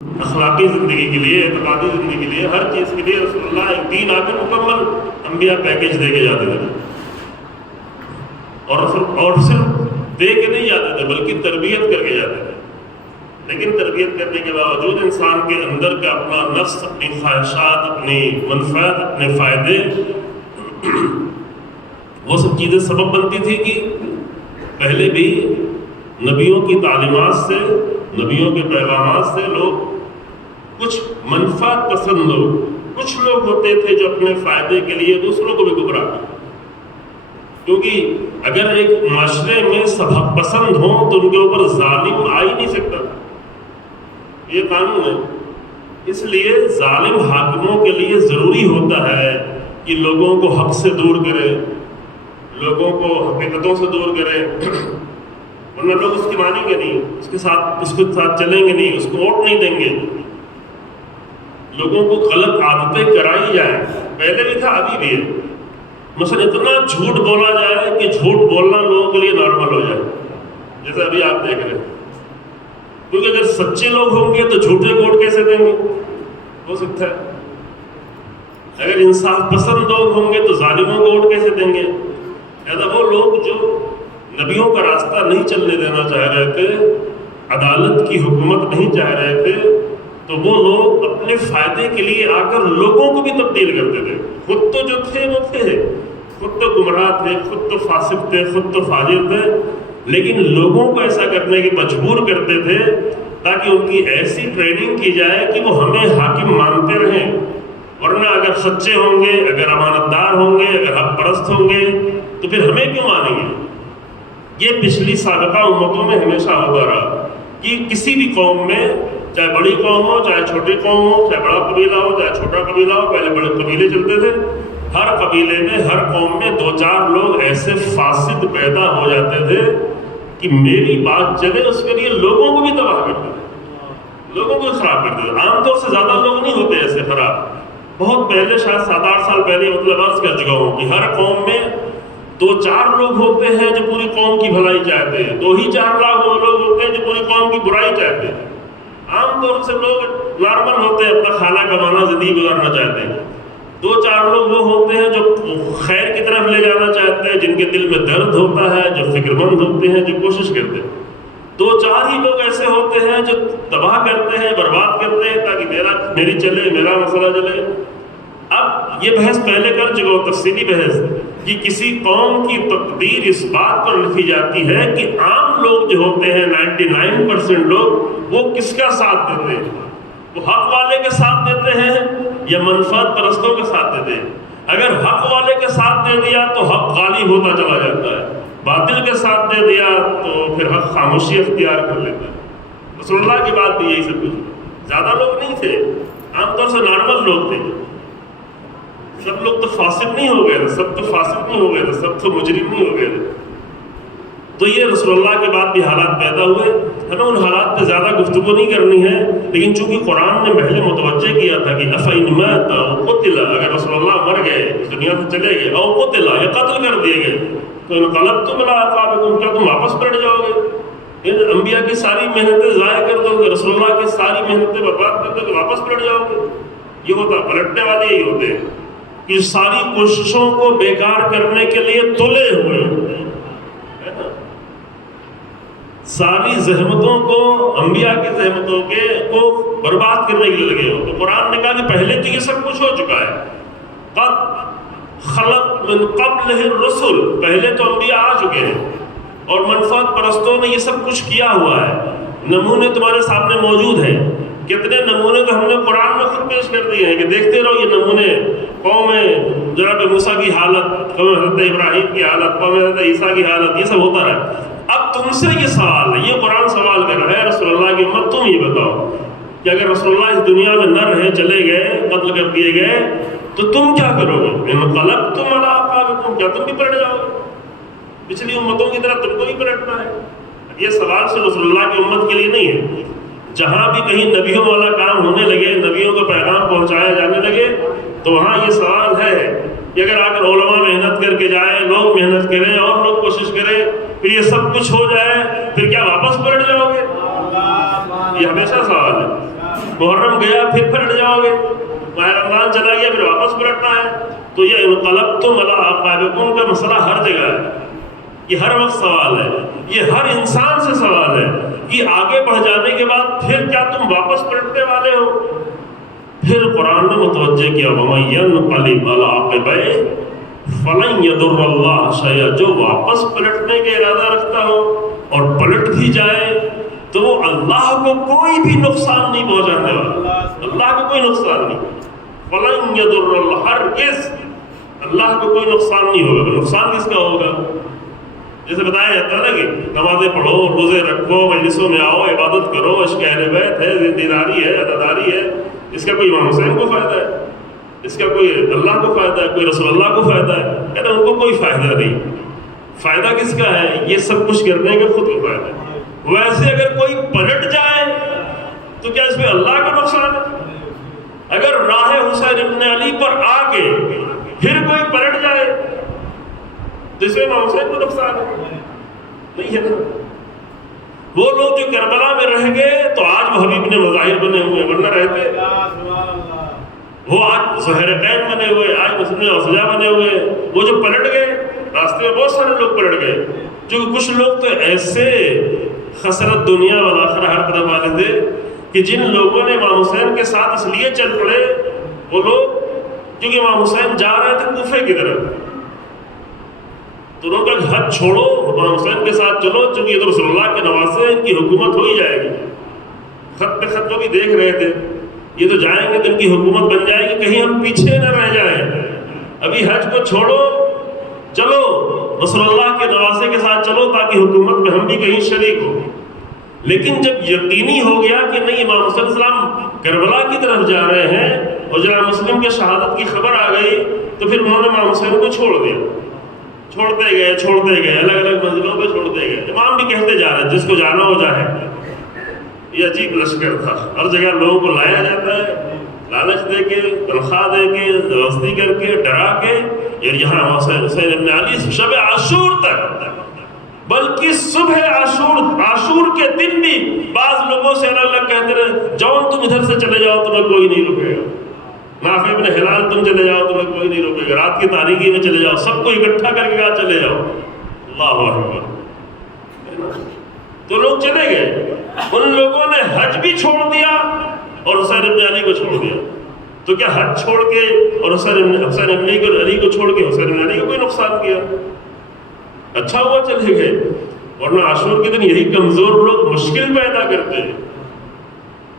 اخلاقی زندگی کے لیے، اعتقادی زندگی کے لیے، ہر چیز کے لیے رسول اللہ ایک دین آ کے مکمل انبیاء پیکج دے کے جاتے تھے، اور صرف دے کے نہیں جاتے تھے بلکہ تربیت کر کے جاتے تھے۔ لیکن تربیت کرنے کے باوجود انسان کے اندر کا اپنا نفس، اپنی خواہشات، اپنی منفعت، اپنے فائدے، وہ سب چیزیں سبب بنتی تھی کہ پہلے بھی نبیوں کی تعلیمات سے، نبیوں کے پیغامات سے لوگ کچھ منفعت پسند لوگ، کچھ لوگ ہوتے تھے جو اپنے فائدے کے لیے دوسروں کو بھی گمراہ کرتے، کیونکہ اگر ایک معاشرے میں سب حق پسند ہوں تو ان کے اوپر ظالم آ ہی نہیں سکتا، یہ قانون ہے۔ اس لیے ظالم حاکموں کے لیے ضروری ہوتا ہے کہ لوگوں کو حق سے دور کرے، لوگوں کو حقیقتوں سے دور کرے، ورنہ لوگ اس کی مانیں گے نہیں، اس کے ساتھ چلیں گے نہیں، اس کو ووٹ نہیں دیں گے۔ لوگوں کو غلط عادتیں کرائی جائیں، پہلے بھی تھا ابھی بھی ہے۔ مثلا اتنا جھوٹ بولا جائے کہ جھوٹ بولنا لوگوں کے لیے نارمل ہو جائے، جیسے ابھی آپ دیکھ رہے ہیں، کیونکہ اگر سچے لوگ ہوں گے تو جھوٹے کو ووٹ کیسے دیں گے؟ ہو سکتا ہے۔ اگر انصاف پسند لوگ ہوں گے تو ظالموں کو ووٹ کیسے دیں گے؟ ایسا وہ لوگ جو نبیوں کا راستہ نہیں چلنے دینا چاہ رہے تھے، عدالت کی حکومت نہیں چاہ رہے تھے، تو وہ لوگ اپنے فائدے کے لیے آ کر لوگوں کو بھی تبدیل کرتے تھے۔ خود تو جو تھے وہ تھے، خود تو گمراہ تھے، خود تو فاسق تھے، خود تو فاجر تھے، لیکن لوگوں کو ایسا کرنے کی مجبور کرتے تھے تاکہ ان کی ایسی ٹریننگ کی جائے کہ وہ ہمیں حاکم مانتے رہیں، ورنہ اگر سچے ہوں گے، اگر امانت دار ہوں گے، اگر حق پرست ہوں گے تو پھر ہمیں کیوں مانیں گے؟ یہ پچھلی سابقہ امتوں میں ہمیشہ ہوتا رہا کہ کسی بھی قوم میں، چاہے بڑی قوم ہو، چاہے چھوٹی قوم ہو، چاہے بڑا قبیلہ ہو، چاہے چھوٹا قبیلہ ہو، پہلے بڑے قبیلے چلتے تھے، ہر قبیلے میں، ہر قوم میں دو چار لوگ ایسے فاسد پیدا ہو جاتے تھے کہ میری بات چلے اس کے لیے لوگوں کو بھی تباہ کرتے تھے، لوگوں کو خراب کرتے تھے۔ عام طور سے زیادہ لوگ نہیں ہوتے ایسے خراب، بہت پہلے، شاید 7-8 سال پہلے مطلب عرض کر چکا ہوں کہ ہر قوم میں 2-4 لوگ ہوتے ہیں جو پوری قوم کی بھلائی چاہتے ہیں، 2-4 لاکھ وہ لوگ ہوتے ہیں جو پوری قوم کی برائی چاہتے ہیں۔ عام طور سے لوگ نارمل ہوتے ہیں، اپنا کھانا کمانا، زندگی گزارنا چاہتے ہیں۔ 2-4 لوگ وہ ہوتے ہیں جو خیر کی طرف لے جانا چاہتے ہیں، جن کے دل میں درد ہوتا ہے، جو فکر مند ہوتے ہیں، جو کوشش کرتے ہیں۔ 2-4 ہی لوگ ایسے ہوتے ہیں جو تباہ کرتے ہیں، برباد کرتے ہیں تاکہ میری چلے، میرا مسئلہ چلے۔ اب یہ بحث پہلے کر چکا ہوں، تفصیلی بحث، کہ کسی قوم کی تقدیر اس بات پر لکھی جاتی ہے کہ عام لوگ جو ہوتے ہیں 99% لوگ، وہ کس کا ساتھ دیتے ہیں؟ وہ حق والے کے ساتھ دیتے ہیں یا منفعت پرستوں کے ساتھ دیتے ہیں؟ اگر حق والے کے ساتھ دے دیا تو حق غالب ہوتا چلا جاتا ہے، باطل کے ساتھ دے دیا تو پھر حق خاموشی اختیار کر لیتا ہے۔ رسول اللہ کی بات بھی یہی سب کچھ، زیادہ لوگ نہیں تھے، عام طور سے نارمل لوگ تھے۔ سب لوگ تو فاسق نہیں ہو گئے تھے، سب تو فاسق نہیں ہو گئے تھے، سب تو مجرم نہیں ہو گئے تھے۔ تو یہ رسول اللہ کے بعد بھی حالات پیدا ہوئے۔ ہمیں ان حالات پہ زیادہ گفتگو نہیں کرنی ہے، لیکن چونکہ قرآن نے پہلے متوجہ کیا تھا کہ أَفَإِنْ مَاتَ أَوْ قُتِلَ، اگر رسول اللہ مر گئے، اس دنیا سے چلے گئے، أَوْ قُتِلَ، یا قتل کر دیے گئے، تو انقلبتم علی اعقابکم، کیا تم واپس پلٹ جاؤ گے؟ ان انبیاء کی ساری محنتیں ضائع کر دو گے، رسول اللہ کی ساری محنتیں برباد کر دو گے، واپس پلٹ جاؤ گے؟ یہ ہوتا، پلٹنے والے یہی ہوتے ہیں کہ ساری کوششوں کو بیکار کرنے کے لیے تلے ہوئے ہیں، ساری زحمتوں کو، انبیاء کی زحمتوں کو برباد کرنے کے لیے لگے ہو۔ تو قرآن نے کہا کہ پہلے تو یہ سب کچھ ہو چکا ہے، قد خلت من قبلہ الرسل، پہلے تو انبیاء آ چکے ہیں اور منفعت پرستوں نے یہ سب کچھ کیا ہوا ہے۔ نمونے تمہارے سامنے موجود ہیں، کتنے نمونے تو ہم نے قرآن میں خود پیش کر دیے ہیں کہ دیکھتے رہو یہ نمونے، قوم جناب موسیٰ کی حالت، قوم حضرت ابراہیم کی حالت، قوم حضرت عیسیٰ کی حالت، یہ سب ہوتا رہا۔ اب تم سے یہ سوال ہے، یہ قرآن سوال کر رہا ہے رسول اللہ کی امت، تم یہ بتاؤ کہ اگر رسول اللہ اس دنیا میں نہ رہے، چلے گئے، قتل کر دیے گئے، تو تم کیا کرو گے؟ انقلبتم علی اعقابکم، کیا تم بھی پلٹ جاؤ گے؟ پچھلی امتوں کی طرح تم کو بھی پلٹنا ہے؟ یہ سوال سے رسول اللہ کی امت کے لیے نہیں ہے۔ جہاں بھی کہیں نبیوں والا کام ہونے لگے، نبیوں کو پیغام پہنچایا جانے لگے، تو وہاں یہ سوال ہے کہ اگر آ کر علماء محنت کر کے جائیں، لوگ محنت کریں اور لوگ کوشش کریں، پھر یہ سب کچھ ہو جائے، پھر کیا واپس پلٹ جاؤ گے؟ یہ ہمیشہ سوال ہے۔ محرم گیا پھر پلٹ جاؤ گے، ماہ رمضان چلا گیا پھر واپس پلٹنا ہے. تو یہ انقلبتم علی اعقابکم کا مسئلہ ہر جگہ ہے، یہ ہر وقت سوال ہے، یہ ہر انسان سے سوال ہے کہ آگے بڑھ جانے کے بعد پھر کیا تم واپس پلٹنے والے ہو؟ پھر قرآن نے متوجہ کیا وَمَن يَنقَلِبْ عَلَىٰ عَقِبَيْهِ فَلَن يَضُرَّ اللَّهَ شَيْئًا، جو واپس پلٹنے کا ارادہ رکھتا ہو اور پلٹ بھی جائے تو وہ اللہ کو کوئی بھی نقصان نہیں پہنچانے والا، اللہ کو کوئی نقصان نہیں. فَلَن يَضُرَّ اللَّهَ، ہرگز اللہ کو کوئی نقصان نہیں ہوگا. نقصان کس کا ہوگا؟ جیسے بتایا جاتا ہے نا کہ نمازیں پڑھو، روزے رکھو، مجلسوں میں آؤ، عبادت کرو، عشق اہل بیت ہے، دینداری ہے، عزاداری ہے، اس کا کوئی امام حسین کو فائدہ ہے، اس کا کوئی اللہ کو فائدہ ہے، کوئی رسول اللہ کو فائدہ ہے؟ کہتے ہیں ان کو کوئی فائدہ نہیں. فائدہ کس کا ہے؟ یہ سب کچھ کرنے کا خود کو فائدہ ہے. ویسے اگر کوئی پلٹ جائے تو کیا اس میں اللہ کا نقصان ہے؟ اگر راہ حسین ابن علی پر آ کے پھر کوئی پلٹ جائے تو اس میں امام حسین کو نقصان ہے؟ نہیں ہے نا. وہ لوگ جو کربلا میں رہ گئے تو آج وہ حبیب نے مظاہر بنے ہوئے، ورنہ رہتے. وہ آج زہرتین بنے ہوئے، آج مسلم اوسجا بنے ہوئے. وہ جو پلٹ گئے، راستے میں بہت سارے لوگ پلٹ گئے، جو کچھ لوگ تو ایسے خسرت دنیا والآخرہ ہر طرف والے تھے کہ جن لوگوں نے امام حسین کے ساتھ اس لیے چل پڑے، وہ لوگ کیونکہ امام حسین جا رہے تھے کوفے کی طرف، تو انہوں نے کہا حد چھوڑو، امام حسین کے ساتھ چلو، چونکہ یہ تو رسول اللہ کے نواسے ہیں، ان کی حکومت ہو ہی جائے گی. خط پہ خط وہ بھی دیکھ رہے تھے، یہ تو جائیں گے تو ان کی حکومت بن جائے گی، کہیں ہم پیچھے نہ رہ جائیں. ابھی حج کو چھوڑو، چلو رسول اللہ کے نواسے کے ساتھ چلو تاکہ حکومت میں ہم بھی کہیں شریک ہو. لیکن جب یقینی ہو گیا کہ نہیں امام حسین علیہ السلام کربلا کی طرف جا رہے ہیں اور جناب مسلم کے شہادت کی خبر آ گئی، تو پھر انہوں نے امام حسین کو چھوڑ دیا. چھوڑتے گئے الگ الگ منزلوں پہ چھوڑتے گئے. امام بھی کہتے جا رہے جس کو جانا ہو جائے. یہ عجیب لشکر تھا، ہر جگہ لوگوں کو لایا جاتا ہے، لالچ دے کے، تنخواہ دے کے، دوستی کر کے، ڈرا کے. یہاں حسین ابن علی شب عاشور تک، بلکہ صبح عاشور کے دن بھی بعض لوگوں سے الگ الگ کہتے رہے جاؤ تم ادھر سے چلے جاؤ تمہیں کوئی نہیں رکے گا. نافع ابن ہلال تم چلے جاؤ تمہیں کوئی نہیں روکے گا. رات کی تاریکی میں چلے جاؤ، سب کو اکٹھا کر کے کہا چلے جاؤ. اللہ اکبر. تو لوگ چلے گئے. ان لوگوں نے حج بھی چھوڑ دیا اور حسین ابن علی کو چھوڑ دیا. تو کیا حج چھوڑ کے اور حسین ابن علی کو چھوڑ کے حسین ابن علی کو کوئی نقصان کیا؟ اچھا ہوا چلے گئے. ورنہ عاشور کے دن یہی کمزور لوگ مشکل پیدا کرتے ہیں،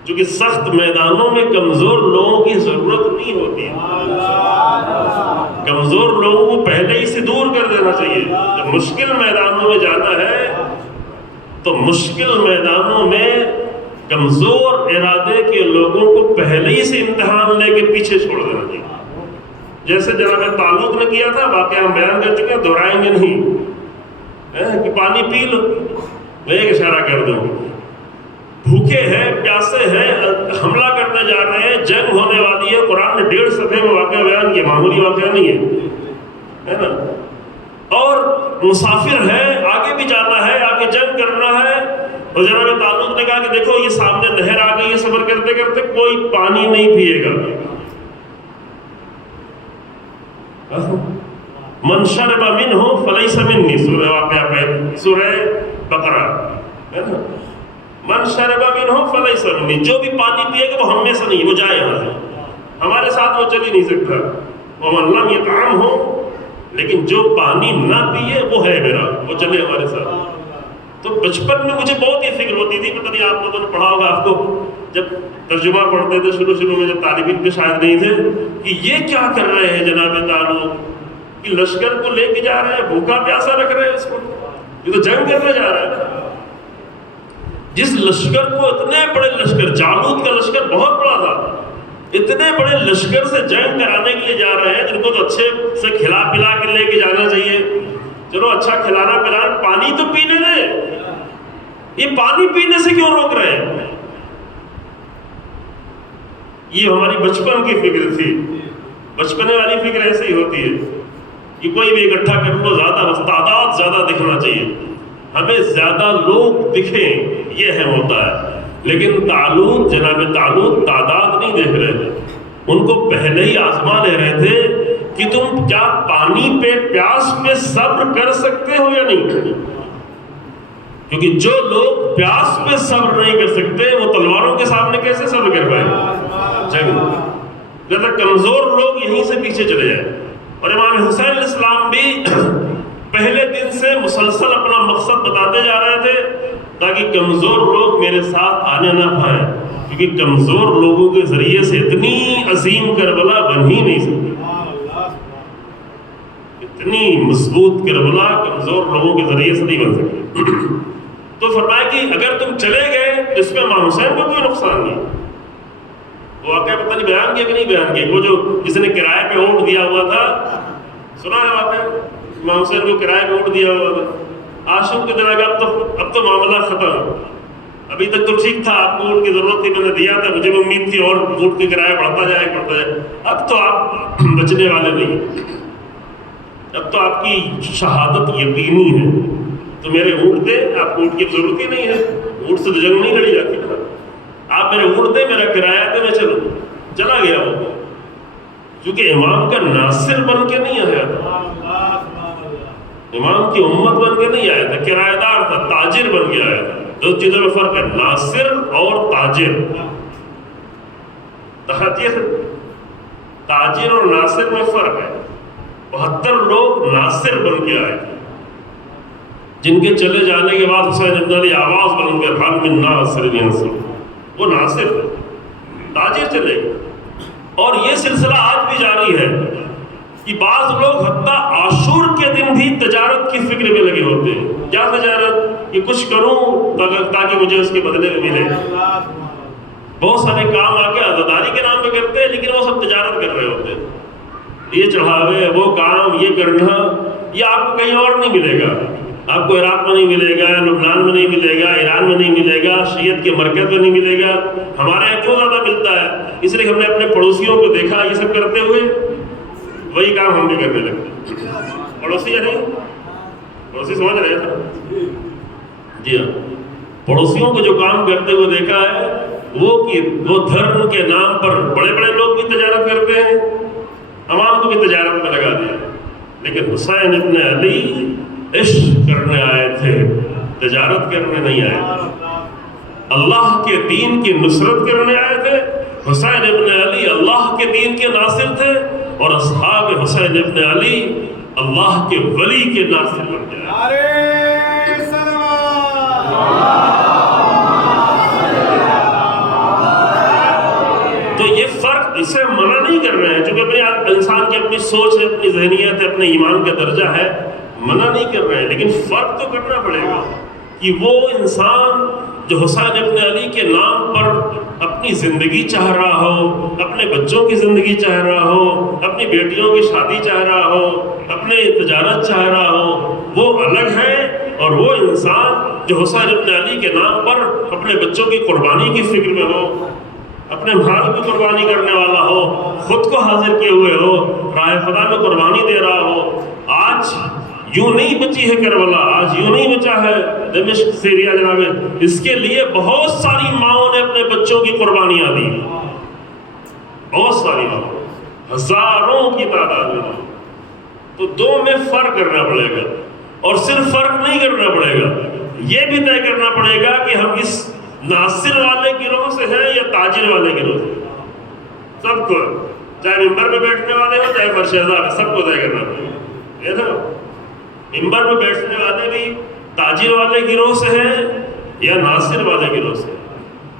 کیونکہ سخت میدانوں میں کمزور لوگوں کی ضرورت نہیں ہوتی. کمزور لوگوں کو پہلے ہی سے دور کر دینا چاہیے. جب مشکل میدانوں میں جانا ہے تو مشکل میدانوں میں کمزور ارادے کے لوگوں کو پہلے ہی سے امتحان لے کے پیچھے چھوڑ دینا چاہیے. جیسے جناب تعلق نے کیا تھا، واقعہ ہم بیان کر چکے ہیں، دہرائیں گے نہیں کہ پانی پی لو. میں ایک اشارہ کر دوں، بھوکے ہیں، پیاسے ہیں، حملہ کرنے جا رہے ہیں، جنگ ہونے والی ہے. قرآن نے 1.5 صفحے میں واقعہ بیان کیا، معمولی واقعہ نہیں ہے نا. اور مسافر ہے، آگے بھی جانا ہے، آگے جنگ کرنا ہے. اور جناب تعلق نے کہا کہ دیکھو یہ سامنے نہر آ گئی ہے، سفر کرتے کرتے کوئی پانی نہیں پیے گا. من شرب منہ فلیس منی، سورہ واقعہ پہ سورہ بقرہ ہے نا. من شرب منہ فلیس منی، جو بھی پانی پیے گا وہ ہم میں سے نہیں، وہ جائے یہاں سے، ہمارے ساتھ وہ چل ہی نہیں سکتا. ومن لم یطعمہ، لیکن جو پانی نہ پیے وہ ہے میرا، وہ چلے ہمارے ساتھ. تو بچپن میں مجھے بہت ہی فکر ہوتی تھی، پتہ نہیں آپ لوگوں نے پڑھا ہوگا، آپ کو جب ترجمہ پڑھتے تھے شروع میں جب طالب علم کے شاید نہیں تھے، کہ یہ کیا کر رہے ہیں جناب تعلق، کہ لشکر کو لے کے جا رہے ہیں، بھوکا پیاسا رکھ رہے ہیں اس کو، یہ تو جنگ کرنے جا رہا ہے نا. جس لشکر کو، اتنے بڑے لشکر، جالوت کا لشکر بہت بڑا تھا، اتنے بڑے لشکر سے جنگ کرانے کے لیے جا رہے ہیں، جن کو تو اچھے سے کھلا پلا کے لے کے جانا چاہیے. چلو اچھا کھلانا پلانا، پانی تو پینے دیں. یہ پانی پینے سے کیوں روک رہے ہیں؟ یہ ہماری بچپن کی فکر تھی. بچپنے والی فکر ایسے ہی ہوتی ہے کہ کوئی بھی اکٹھا کر لو، زیادہ تعداد زیادہ دکھنا چاہیے، ہمیں زیادہ لوگ دکھیں، یہ ہے ہوتا ہے. لیکن طالوت، جناب طالوت تعداد نہیں دیکھ رہے تھے، ان کو پہلے ہی آزما لے رہے تھے کہ تم کیا پانی پہ، پیاس پہ صبر کر سکتے ہو یا نہیں. کیونکہ جو لوگ پیاس پہ صبر نہیں کر سکتے وہ تلواروں کے سامنے کیسے صبر کر پائے؟ جنگ. زیادہ کمزور لوگ یہیں سے پیچھے چلے جائیں. اور امام حسین علیہ السلام بھی پہلے دن سے مسلسل اپنا مقصد بتاتے جا رہے تھے تاکہ کمزور لوگ میرے ساتھ آنے نہ پائیں، کیونکہ کمزور لوگوں کے ذریعے سے اتنی عظیم کربلا بن ہی نہیں سکتی. اتنی مضبوط کربلا کمزور لوگوں کے ذریعے سے نہیں بن سکتی. تو فرمایا کہ اگر تم چلے گئے تو اس میں امام حسین کو کوئی نقصان نہیں. وہ واقعہ پتہ نہیں بیان کیا کہ نہیں بیان کیا، وہ جو جس نے کرائے پہ اونٹ دیا ہوا تھا، سنا ہے واقعہ؟ امام حسین کو کرائے پہ اونٹ دیا ہوا تھا. عاشق کے دن اب تو معاملہ ختم، ابھی تک تو ٹھیک تھا، آپ کو اونٹ کی ضرورت تھی، میں نے دیا تھا، مجھے امید تھی اور اونٹ کی کرایہ بڑھتا جائے. اب تو آپ بچنے والے نہیں، اب تو آپ کی شہادت یقینی ہے. تو میرے اونٹ دے، آپ کو اونٹ کی ضرورت ہی نہیں ہے، اونٹ سے تو جنگ نہیں لڑی جاتی نا. آپ میرے اونٹ دے، میرا کرایہ دے، میں چلا گیا وہ. کیونکہ امام کا ناصر بن کے نہیں آیا تھا، امام کی امت بن کے نہیں آیا تھا، کرایہ دار تھا، تاجر بن کے آیا تھا. دو چیزوں میں فرق ہے، ناصر اور تاجر. تاجر اور ناصر میں فرق ہے. 72 لوگ ناصر بن کے آئے تھے، جن کے چلے جانے کے بعد حسین ابن علی آواز بن کر حال من ناصر ینصر، وہ ناصر تھے. تاجر چلے گئے. اور یہ سلسلہ آج بھی جاری ہے کہ بعض لوگ حتیٰ عاشور کے دن بھی تجارت کی فکر میں لگے ہوتے ہیں. کیا تجارت؟ کہ کچھ کروں تاکہ مجھے اس کے بدلے میں ملے. بہت سارے کام آ کے عزاداری کے نام پہ کرتے ہیں، لیکن وہ سب تجارت کر رہے ہوتے ہیں. یہ چڑھاوے، وہ کام، یہ کرنا، یہ آپ کو کہیں اور نہیں ملے گا. آپ کو عراق میں نہیں ملے گا، لبنان میں نہیں ملے گا، ایران میں نہیں ملے گا، شیعت کے مرکز میں نہیں ملے گا. ہمارے یہاں کیوں زیادہ ملتا ہے؟ اس لیے ہم نے اپنے پڑوسیوں کو دیکھا یہ سب کرتے ہوئے، وہی کام ہم بھی کرنے لگتے. پڑوسی یا نہیں؟ پڑوسی سمجھ رہے ہیں؟ جی ہاں، پڑوسیوں کو جو کام کرتے ہوئے دیکھا ہے وہ دھرم کے نام پر بڑے بڑے لوگ بھی تجارت کرتے ہیں، عوام کو بھی تجارت میں لگا دیا. لیکن حسین ابن علی عشق کرنے آئے تھے، تجارت کرنے نہیں آئے تھے. اللہ کے دین کی نصرت کرنے آئے تھے. حسین ابن علی اللہ کے دین کے ناصر تھے، اور اصحاب حسین ابن علی اللہ کے ولی کے ناصر بن گئے. تو یہ فرق اسے منع نہیں کر رہے ہیں، چونکہ اپنے انسان کی اپنی سوچ ہے، اپنی ذہنیت ہے، اپنے ایمان کا درجہ ہے، منع نہیں کر رہے ہیں. لیکن فرق تو کرنا پڑے گا کہ وہ انسان جو حسین ابن علی کے نام پر اپنی زندگی چاہ رہا ہو، اپنے بچوں کی زندگی چاہ رہا ہو، اپنی بیٹیوں کی شادی چاہ رہا ہو، اپنے تجارت چاہ رہا ہو، وہ الگ ہے. اور وہ انسان جو حسین ابن علی کے نام پر اپنے بچوں کی قربانی کی فکر میں ہو، اپنے مال کی قربانی کرنے والا ہو، خود کو حاضر کیے ہوئے ہو، راہ خدا میں قربانی دے رہا ہو. آج یوں نہیں بچی ہے کربلا، آج یوں نہیں بچا ہے دمشق سیریا جناب. اس کے لیے بہت ساری ماؤں نے اپنے بچوں کی قربانیاں دی، بہت ساری ماؤں، ہزاروں کی تعداد میں. تو دو میں فرق کرنا پڑے گا، اور صرف فرق نہیں کرنا پڑے گا، یہ بھی طے کرنا پڑے گا کہ ہم اس ناصر والے گروہ سے ہیں یا تاجر والے گروہ سے. سب کو، چاہے ممبر میں بیٹھنے والے ہو چاہے فرش عزا، سب کو طے کرنا پڑے گا. ممبر میں بیٹھنے والے بھی تاجر والے گروہ سے ہیں یا ناصر والے گروہ سے.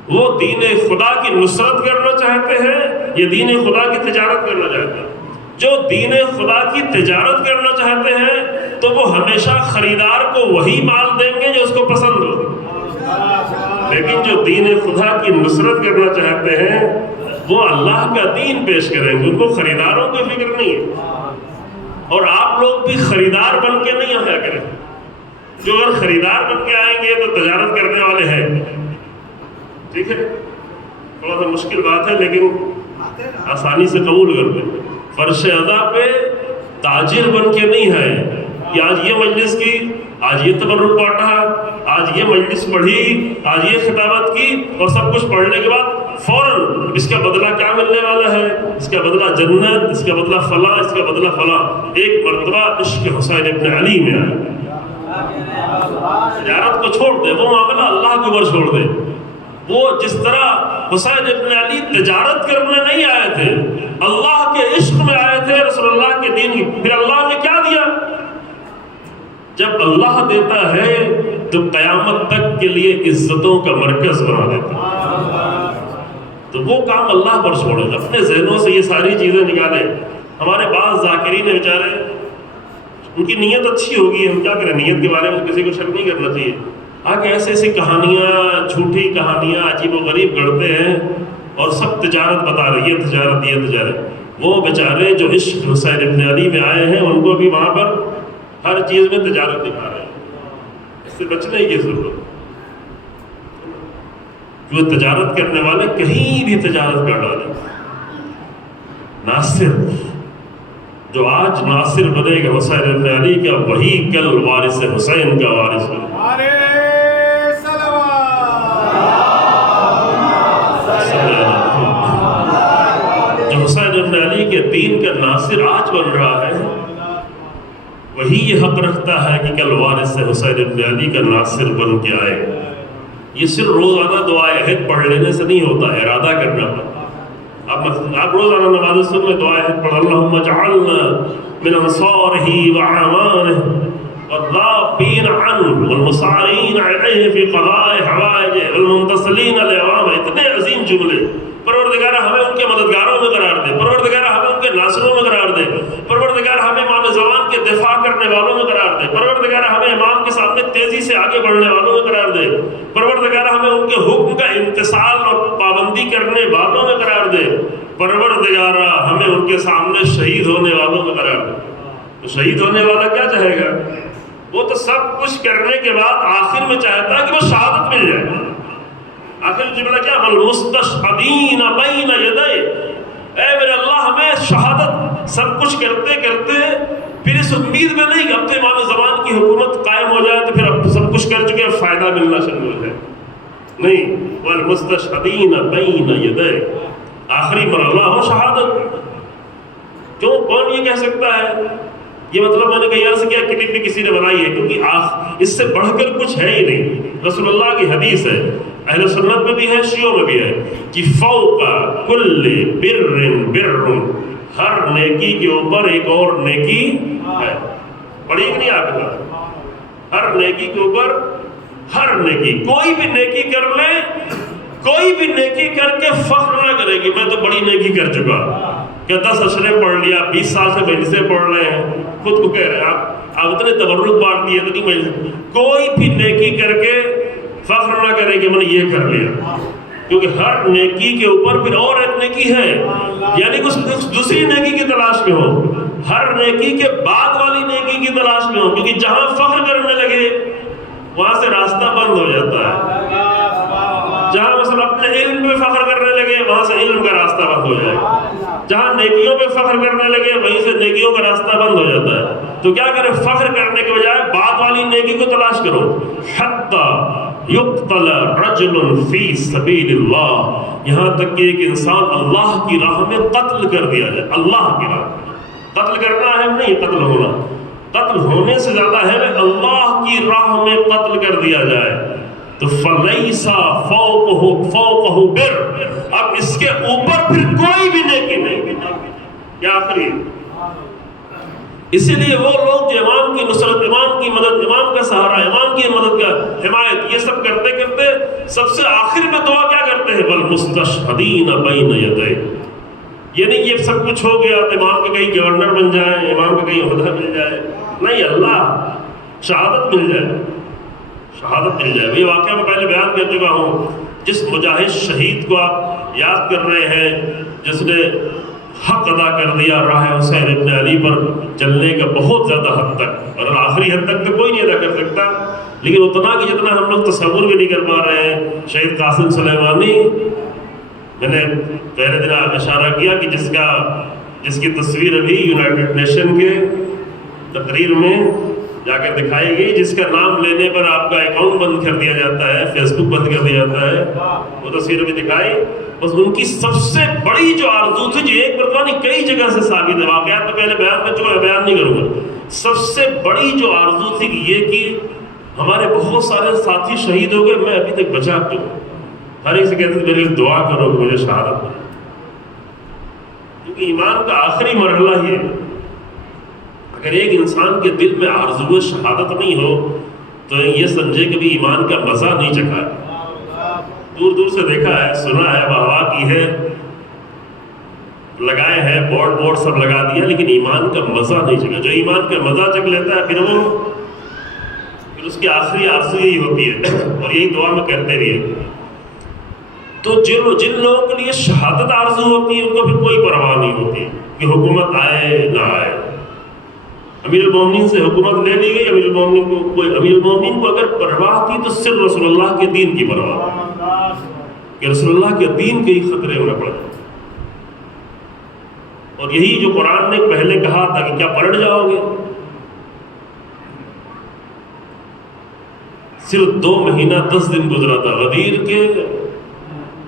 وہ دین خدا کی نصرت کرنا چاہتے ہیں یا دین خدا کی تجارت کرنا چاہتے ہیں. جو دین خدا کی تجارت کرنا چاہتے ہیں تو وہ ہمیشہ خریدار کو وہی مال دیں گے جو اس کو پسند ہو. لیکن جو دین خدا کی نصرت کرنا چاہتے ہیں وہ اللہ کا دین پیش کریں گے، ان کو خریداروں کی فکر نہیں ہے. اور آپ لوگ بھی خریدار بن کے نہیں آیا کریں. جو اگر خریدار بن کے آئیں گے تو تجارت کرنے والے ہیں. ٹھیک ہے، تھوڑا سا مشکل بات ہے لیکن آسانی سے قبول کر لیں. فرش عزا پہ تاجر بن کے نہیں ہے کہ آج یہ مجلس کی، آج یہ تبرک بانٹا، آج یہ مجلس پڑھی، آج یہ خطابت کی، اور سب کچھ پڑھنے کے بعد فوراً اس کا بدلہ کیا ملنے والا ہے؟ اس کا بدلہ جنت، اس کا بدلہ فلاں، اس کا بدلہ فلاں۔ ایک مرتبہ عشق حسین ابن علی میں آیا، تجارت کو چھوڑ دے، وہ معاملہ اللہ کے اوپر چھوڑ دے۔ وہ جس طرح حسین ابن علی تجارت کرنے نہیں آئے تھے، اللہ کے عشق میں آئے تھے، رسول اللہ کے دین کی۔ پھر اللہ نے کیا دیا؟ جب اللہ دیتا ہے تو قیامت تک کے لیے عزتوں کا مرکز بنا دیتا ہے۔ تو وہ کام اللہ پر چھوڑے، اپنے ذہنوں سے یہ ساری چیزیں نکالے۔ ہمارے بعض ذاکرین بیچارے، ان کی نیت اچھی ہوگی، ہم کیا کریں، نیت کے بارے میں کسی کو شک نہیں کرنا چاہیے۔ آگے ایسی ایسی کہانیاں، جھوٹی کہانیاں عجیب و غریب گڑھتے ہیں اور سب تجارت بتا رہی ہے، تجارت یہ تجارت۔ وہ بیچارے جو عشق حسین ابن علی میں آئے ہیں، ان کو بھی وہاں پر ہر چیز میں تجارت دکھا رہے ہیں۔ اس سے بچنے کی ضرورت۔ جو تجارت کرنے والے کہیں بھی تجارت کر ڈالیں۔ ناصر، جو آج ناصر بنے گا حسین ابن علی کا، وہی کل وارث حسین کا وارث ہوگا۔ جو حسین ابن علی کے دین کا ناصر آج بن رہا ہے، وہی یہ حق رکھتا ہے کہ کل وارث حسین ابن علی کا ناصر بن کے آئے۔ یہ صرف روزانہ دعائے عہد پڑھ لینے سے نہیں ہوتا، ارادہ کرنا پڑتا۔ آپ روزانہ نماز الصبح میں دعائے عہد پڑھ، اللہم اجعلنا من انصارہ وعوانہ والذابین عنہ والمسارین علیہ فی قضاء حوائج والمنتصلین لعوامہ۔ اتنے عظیم جملے۔ پروردگارہ ہمیں ان کے مددگاروں میں قرار دے، پروردگارہ ہمیں ان کے ناصروں میں قرار دے، پروردگارہ ہمیں امام زمان کے دفاع کرنے والوں میں قرار دے، پروردگارہ ہمیں امام کے سامنے تیزی سے آگے بڑھنے والوں میں قرار دے، پروردگارہ ہمیں ان کے حکم کا امتثال اور پابندی کرنے والوں میں قرار دے، پروردگارہ ہمیں ان کے سامنے شہید ہونے والوں میں قرار دے۔ تو شہید ہونے والا کیا چاہے گا؟ وہ تو سب کچھ کرنے کے بعد آخر میں چاہتا ہے کہ وہ شہادت مل جائے۔ آخر جملہ کیا؟ والمستشہدین بین یدی، اے میرے اللہ ہمیں شہادت، سب کچھ کرتے کرتے پھر اس امید میں نہیں کہ اب تو امام زمان کی حکومت قائم ہو جائے تو پھر اب سب کچھ کر چکے، فائدہ ملنا شروع ہو جائے۔ نہیں، والمستشہدین بین یدی، آخری مرحلہ ہو شہادت۔ کیوں؟ کون یہ کہہ سکتا ہے؟ یہ مطلب میں نے کہیں عرض کیا، کلپ بھی کسی نے بنائی ہے، کیونکہ اس سے بڑھ کر کچھ ہے ہی نہیں۔ رسول اللہ کی حدیث ہے، اہل سنت میں بھی ہے، شیعوں میں بھی ہے، کہ فوق کل بر بر، ہر نیکی کے اوپر ایک اور نیکی ہے۔ پڑھی کہ نہیں آپ کا؟ ہر نیکی کے اوپر ہر نیکی، کوئی بھی نیکی کر لے، کوئی بھی نیکی کر کے فخر نہ کرے گی میں تو بڑی نیکی کر چکا، کہ 10 اشرے پڑھ لیا، 20 سال سے مجلسیں پڑھ رہے ہیں، خود کو کہہ رہے ہیں آپ اتنے تبرک بانٹ دیے تو نہیں مجلس۔ کوئی بھی نیکی کر کے فخر نہ کرے کہ میں نے یہ کر لیا، کیونکہ ہر نیکی کے اوپر پھر اور ایک نیکی ہے، یعنی کچھ دوسری نیکی کی تلاش میں ہو، ہر نیکی کے بعد والی نیکی کی تلاش میں ہو، کیونکہ جہاں فخر کرنے لگے وہاں سے راستہ بند ہو جاتا ہے۔ جہاں مثلا اپنے علم پہ فخر کرنے لگے وہاں سے علم کا راستہ بند ہو جائے گا، جہاں نیکیوں پہ فخر کرنے لگے وہیں سے نیکیوں کا راستہ بند ہو جاتا ہے۔ تو کیا کرے؟ فخر کرنے کے بجائے بعد والی نیکی کو تلاش کرو۔ حتی یقتل رجل فی سبیل اللہ، یہاں تک کہ ایک انسان اللہ کی راہ میں قتل کر دیا جائے۔ اللہ کی راہ قتل کرنا ہے نہیں، قتل ہونا، قتل ہونے سے زیادہ ہے اللہ کی راہ میں قتل کر دیا جائے تو فلیسا فوقہ بر، اب اس کے اوپر پھر کوئی بھی نیکی نہیں۔ کیا آخری؟ اسی لیے وہ لوگ جو امام کی نصرت، امام کی مدد، امام کا سہارا، امام کی مدد کا حمایت، یہ سب کرتے کرتے سب سے آخر میں دعا کیا کرتے ہیں؟ والمستشہدین بین یدی، یعنی یہ سب کچھ ہو گیا تو امام کے کہیں گورنر بن جائے، امام کے کہیں عہدہ مل جائے، نہیں، اللہ شہادت مل جائے، شہادت مل جائے۔ یہ واقعہ میں پہلے بیان کر چکا ہوں، جس مجاہد شہید کو آپ یاد کر رہے ہیں جس نے حق ادا کر دیا راہ حسین ابن علی پر چلنے کا بہت زیادہ حد تک، اور آخری حد تک تو کوئی نہیں ادا کر سکتا، لیکن اتنا کہ جتنا ہم لوگ تصور بھی نہیں کر پا رہے ہیں۔ شہید قاسم سلیمانی، میں نے پہلے دن اشارہ کیا کہ جس کی تصویر ابھی یونائٹڈ نیشن کے تقریر میں جا کر دکھائی گئی، جس کا نام لینے پر آپ کا اکاؤنٹ بند کر دیا جاتا ہے، فیس بک بند کر دیا جاتا ہے، وہ تصویر بھی دکھائی. بس ان کی سب سے بڑی جو آرزو تھی، جو ایک مرتبہ نہیں کئی جگہ سے ثابت ہے، واقعات میں پہلے بیان کر چکا، بیان نہیں کروں گا، سب سے بڑی جو آرزو تھی یہ کہ ہمارے بہت سارے ساتھی شہید ہو گئے، میں ابھی تک بچا کیوں. ہر ایک سے کہتے تھے میرے لیے دعا کرو کہ مجھے شہادت ملے، کیونکہ ایمان کا آخری مرحلہ ہی ہے. اگر ایک انسان کے دل میں آرزو شہادت نہیں ہو تو یہ سمجھے کہ بھی ایمان کا مزہ نہیں چکھا ہے. دور دور سے دیکھا ہے، سنا ہے، واہ کی ہے، لگائے ہیں بورڈ سب لگا دیا، لیکن ایمان کا مزہ نہیں چکھا. جو ایمان کا مزہ چکھ لیتا ہے پھر اس کی آخری آرزو یہی ہوتی ہے، اور یہی دعا میں کرتے بھی ہے. تو جن لوگوں کے لیے شہادت آرزو ہوتی ہے ان کو پھر کوئی پرواہ نہیں ہوتی کہ حکومت آئے نہ آئے. امیر المومنین سے حکومت لے لی گئی، امیر المومنین کو اگر پرواہ تھی تو صرف رسول اللہ کے دین کی پرواہ، کہ رسول اللہ کے دین کے ہی خطرے انہیں پڑ جائے. اور یہی جو قرآن نے پہلے کہا تھا کہ کیا پلٹ جاؤ گے. صرف 2 مہینہ 10 دن گزرا تھا،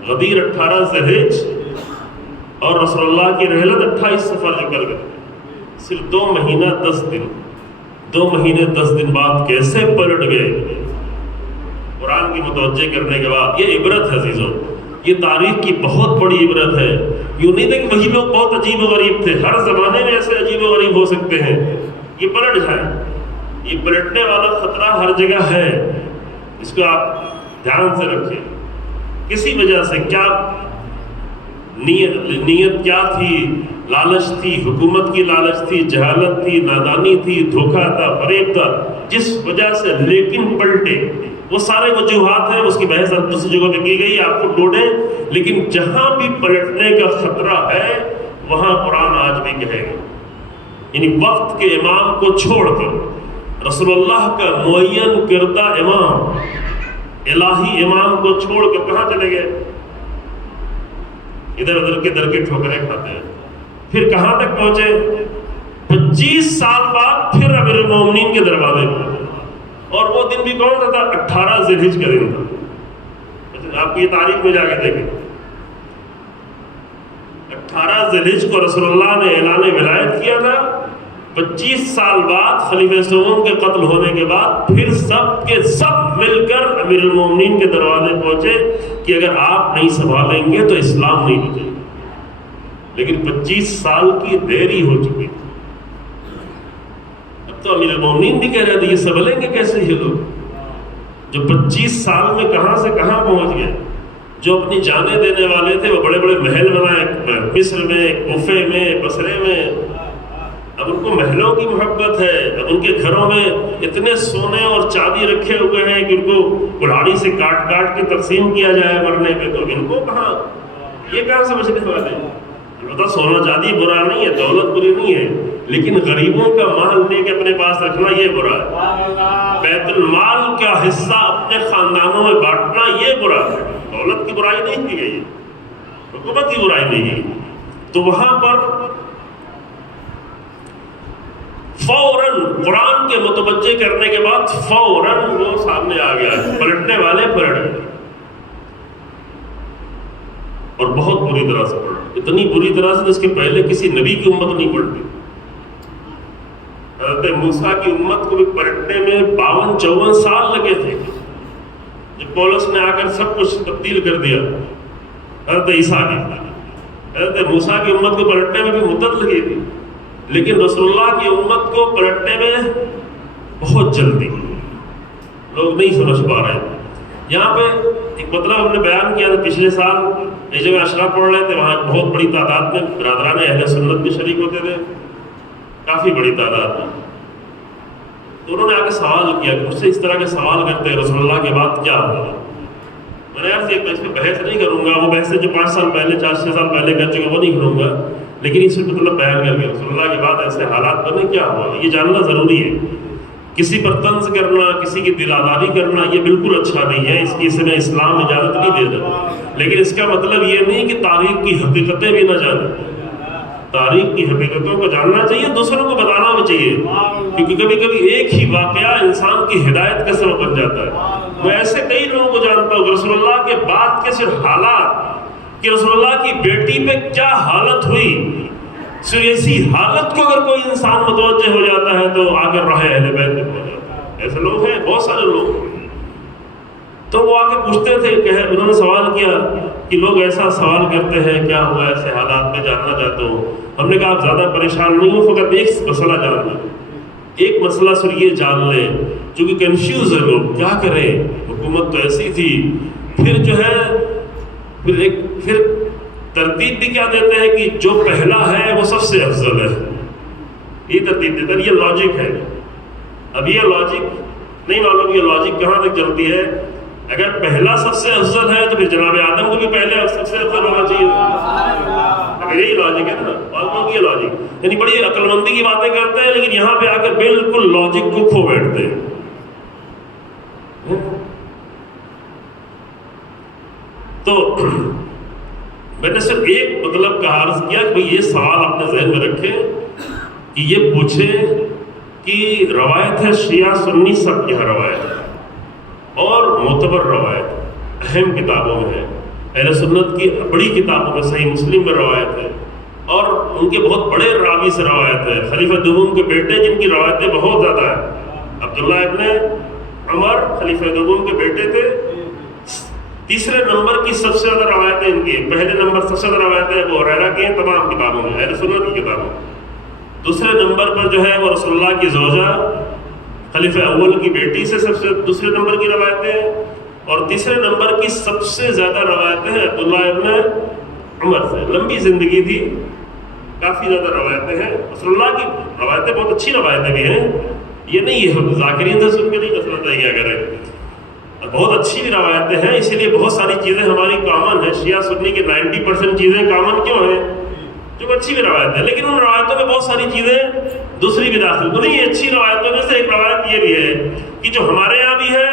غدیر 18 ذوالحج اور رسول اللہ کی رحلت 28 سفر نکل گئے. صرف 2 مہینہ 10 دن، 2 مہینے 10 دن بعد کیسے پلٹ گئے. قرآن کی متوجہ کرنے کے بعد یہ عبرت ہے عزیزوں، یہ تاریخ کی بہت بڑی عبرت ہے. یوں نہیں تھا کہ وہی لوگ بہت عجیب و غریب تھے، ہر زمانے میں ایسے عجیب و غریب ہو سکتے ہیں. یہ پلٹ جائے، یہ پلٹنے والا خطرہ ہر جگہ ہے، اس کو آپ دھیان سے رکھیں. کسی وجہ سے کیا نیت کیا تھی، لالچ تھی، حکومت کی لالچ تھی، جہالت تھی، نادانی تھی، دھوکہ تھا، فریب تھا، جس وجہ سے لیکن پلٹے. وہ سارے وجوہات ہیں، اس کی بحث دوسری جگہ پہ کی گئی، آپ کو ڈھونڈے. لیکن جہاں بھی پلٹنے کا خطرہ ہے وہاں قرآن آج بھی کہے گا، یعنی وقت کے امام کو چھوڑ کر رسول اللہ کا معین کردہ امام، الہی امام کو چھوڑ کر کہاں چلے گئے؟ ادھر ادھر کے در کے ٹھوکریں کھاتے ہیں. پھر کہاں تک پہنچے؟ 25 سال بعد پھر امیر المومنین کے دروازے پہ. اور وہ دن بھی کون سا تھا؟ 18 ذوالحج کا دن تھا. آپ کی یہ تاریخ میں جا کے دیکھیں، 18 ذوالحج کو رسول اللہ نے اعلان ولایت کیا تھا. 25 سال بعد خلیفہ سوم کے قتل ہونے کے بعد پھر سب کے سب مل کر امیر المومنین کے دروازے پہنچے کہ اگر آپ نہیں سنبھالیں گے تو اسلام نہیں بچے گا. لیکن 25 سال کی دیری ہو چکی تھی. اب تو امیر المومنین بھی کہہ رہے تھے یہ سنبھلیں گے کیسے یہ لوگ جو 25 سال میں کہاں سے کہاں پہنچ گئے. جو اپنی جانیں دینے والے تھے وہ بڑے بڑے محل بنائے مصر میں، کوفے میں، بصرے میں. اب ان کو محلوں کی محبت ہے، اب ان کے گھروں میں اتنے سونے اور چاندی رکھے ہوئے ہیں کہ ان کو کڑھاڑی سے کاٹ کاٹ کے تقسیم کیا جائے مرنے پہ. تو ان کو کہاں، یہ کہاں سے بچنے والے ہیں؟ البتہ سونا چاندی برا نہیں ہے، دولت بری نہیں ہے، لیکن غریبوں کا مال لے کے اپنے پاس رکھنا یہ برا ہے. بیت المال کا حصہ اپنے خاندانوں میں بانٹنا یہ برا ہے. دولت کی برائی نہیں کی گئی، حکومت کی برائی نہیں کی. تو وہاں پر فوراً قرآن کے متوجہ کرنے کے بعد فوراً وہ سامنے آ گیا، پلٹنے والے پلٹ گئے اور بہت بری طرح سے پلٹ، اتنی بری طرح سے جس کے پہلے کسی نبی کی امت نہیں پلٹی. حضرت موسیٰ کی امت کو بھی پلٹنے میں 52-54 سال لگے تھے. جب پولس نے آ کر سب کچھ تبدیل کر دیا، حضرت عیسیٰ کی، حضرت موسیٰ کی امت کو پلٹنے میں بھی مدت لگی تھی. لیکن رسول اللہ کی امت کو پلٹنے میں بہت جلدی، لوگ نہیں سمجھ پا رہے. یہاں پہ ایک مطلب ہم نے بیان کیا تھا پچھلے سال، ایک جگہ اشرا پڑھ رہے تھے، وہاں بہت بڑی تعداد میں برادران اہل سنت بھی شریک ہوتے تھے، کافی بڑی تعداد میں. تو انہوں نے آ کے سوال کیا کہ مجھ سے اس طرح کے سوال کرتے ہیں رسول اللہ کے بعد کیا ہوگا. میں نے یار اس پہ بحث نہیں کروں گا، وہ بحث جو 5 سال پہلے 4-6 سال پہلے کر چکے وہ نہیں کروں گا، لیکن اس میں مطلب بیان کر کے رسول اللہ کے بعد ایسے حالات بنے کیا ہوا یہ جاننا ضروری ہے. کسی پر طنز کرنا، کسی کی دل آزاری کرنا یہ بالکل اچھا نہیں ہے، اس کی اس میں اسلام اجازت نہیں دے رہا. لیکن اس کا مطلب یہ نہیں کہ تاریخ کی حقیقتیں بھی نہ جانیں. تاریخ کی حقیقتوں کو جاننا چاہیے، دوسروں کو بتانا بھی چاہیے، کیونکہ کبھی کبھی ایک ہی واقعہ انسان کی ہدایت کا سبب بن جاتا ہے۔ میں ایسے کئی لوگوں کو جانتا ہوں کہ رسول اللہ کے بعد کے صرف حالات کہ رسول اللہ کی بیٹی پہ کیا حالت ہوئی، صرف ایسی حالت کو اگر کوئی انسان متوجہ ہو جاتا ہے تو آگے راہ اہل بیت پہ پہنچ جاتا ہے۔ ایسے لوگ ہیں، بہت سارے لوگ۔ تو وہ آگے پوچھتے تھے کہ انہوں نے سوال کیا کہ لوگ ایسا سوال کرتے ہیں کیا ہوا ایسے حالات میں جاننا چاہتا ہوں۔ ہم نے کہا آپ زیادہ پریشان نہیں ہو، فقط ایک مسئلہ جان لیں، ایک مسئلہ صرف یہ جان لیں، چونکہ کنفیوز ہے لوگ کیا کریں، حکومت تو ایسی تھی، پھر جو ہے پھر ترتیب بھی کیا دیتے ہیں کہ جو پہلا ہے وہ سب سے افضل ہے، یہ ترتیب دیتے ہیں۔ یہ لاجک ہے۔ اب یہ لاجک نہیں معلوم یہ لاجک کہاں تک چلتی ہے۔ اگر پہلا سب سے افضل ہے تو پھر جناب آدم کو بھی پہلے سب سے افضل ہونا چاہیے، اگر یہی لاجک ہے نا، معلوم یہ لاجک، یعنی بڑی عقل مندی کی باتیں کرتے ہیں لیکن یہاں پہ آ کر بالکل لاجک کو کھو بیٹھتے ہیں۔ تو میں نے صرف ایک مطلب کا عرض کیا کہ یہ سوال اپنے ذہن میں رکھیں کہ یہ پوچھیں کہ روایت ہے شیعہ سنی سب کی روایت ہے اور معتبر روایت اہم کتابوں میں ہے، اہل سنت کی بڑی کتابوں میں صحیح مسلم میں روایت ہے اور ان کے بہت بڑے راوی سے روایت ہے، خلیفہ دوم کے بیٹے جن کی روایتیں بہت زیادہ ہیں، عبداللہ ابن عمر خلیفہ دوم کے بیٹے تھے۔ تیسرے نمبر کی سب سے زیادہ روایتیں ان کی، پہلے نمبر سب سے زیادہ روایتیں ابو ہریرہ کی ہیں تمام کتابوں میں، اہل سنت کی کتابوں میں۔ دوسرے نمبر پر جو ہے وہ رسول اللہ کی زوجہ خلیفہ اول کی بیٹی سے سب سے دوسرے نمبر کی روایتیں، اور تیسرے نمبر کی سب سے زیادہ روایتیں ہیں عبداللہ ابن عمر سے۔ لمبی زندگی تھی، کافی زیادہ روایتیں ہیں رسول اللہ کی، روایتیں بہت اچھی روایتیں بھی ہیں، یہ نہیں ہے ذاکرین سے سن کے نہیں کسنا چاہیے، اگر بہت اچھی بھی روایتیں ہیں، اسی لیے بہت ساری چیزیں ہماری کامن ہیں۔ شیعہ سنی کے 90% چیزیں کامن کیوں ہیں؟ جو اچھی بھی روایت ہے، لیکن ان روایتوں میں بہت ساری چیزیں دوسری بھی داخل کو نہیں۔ اچھی روایتوں میں سے ایک روایت یہ بھی ہے کہ جو ہمارے یہاں بھی ہے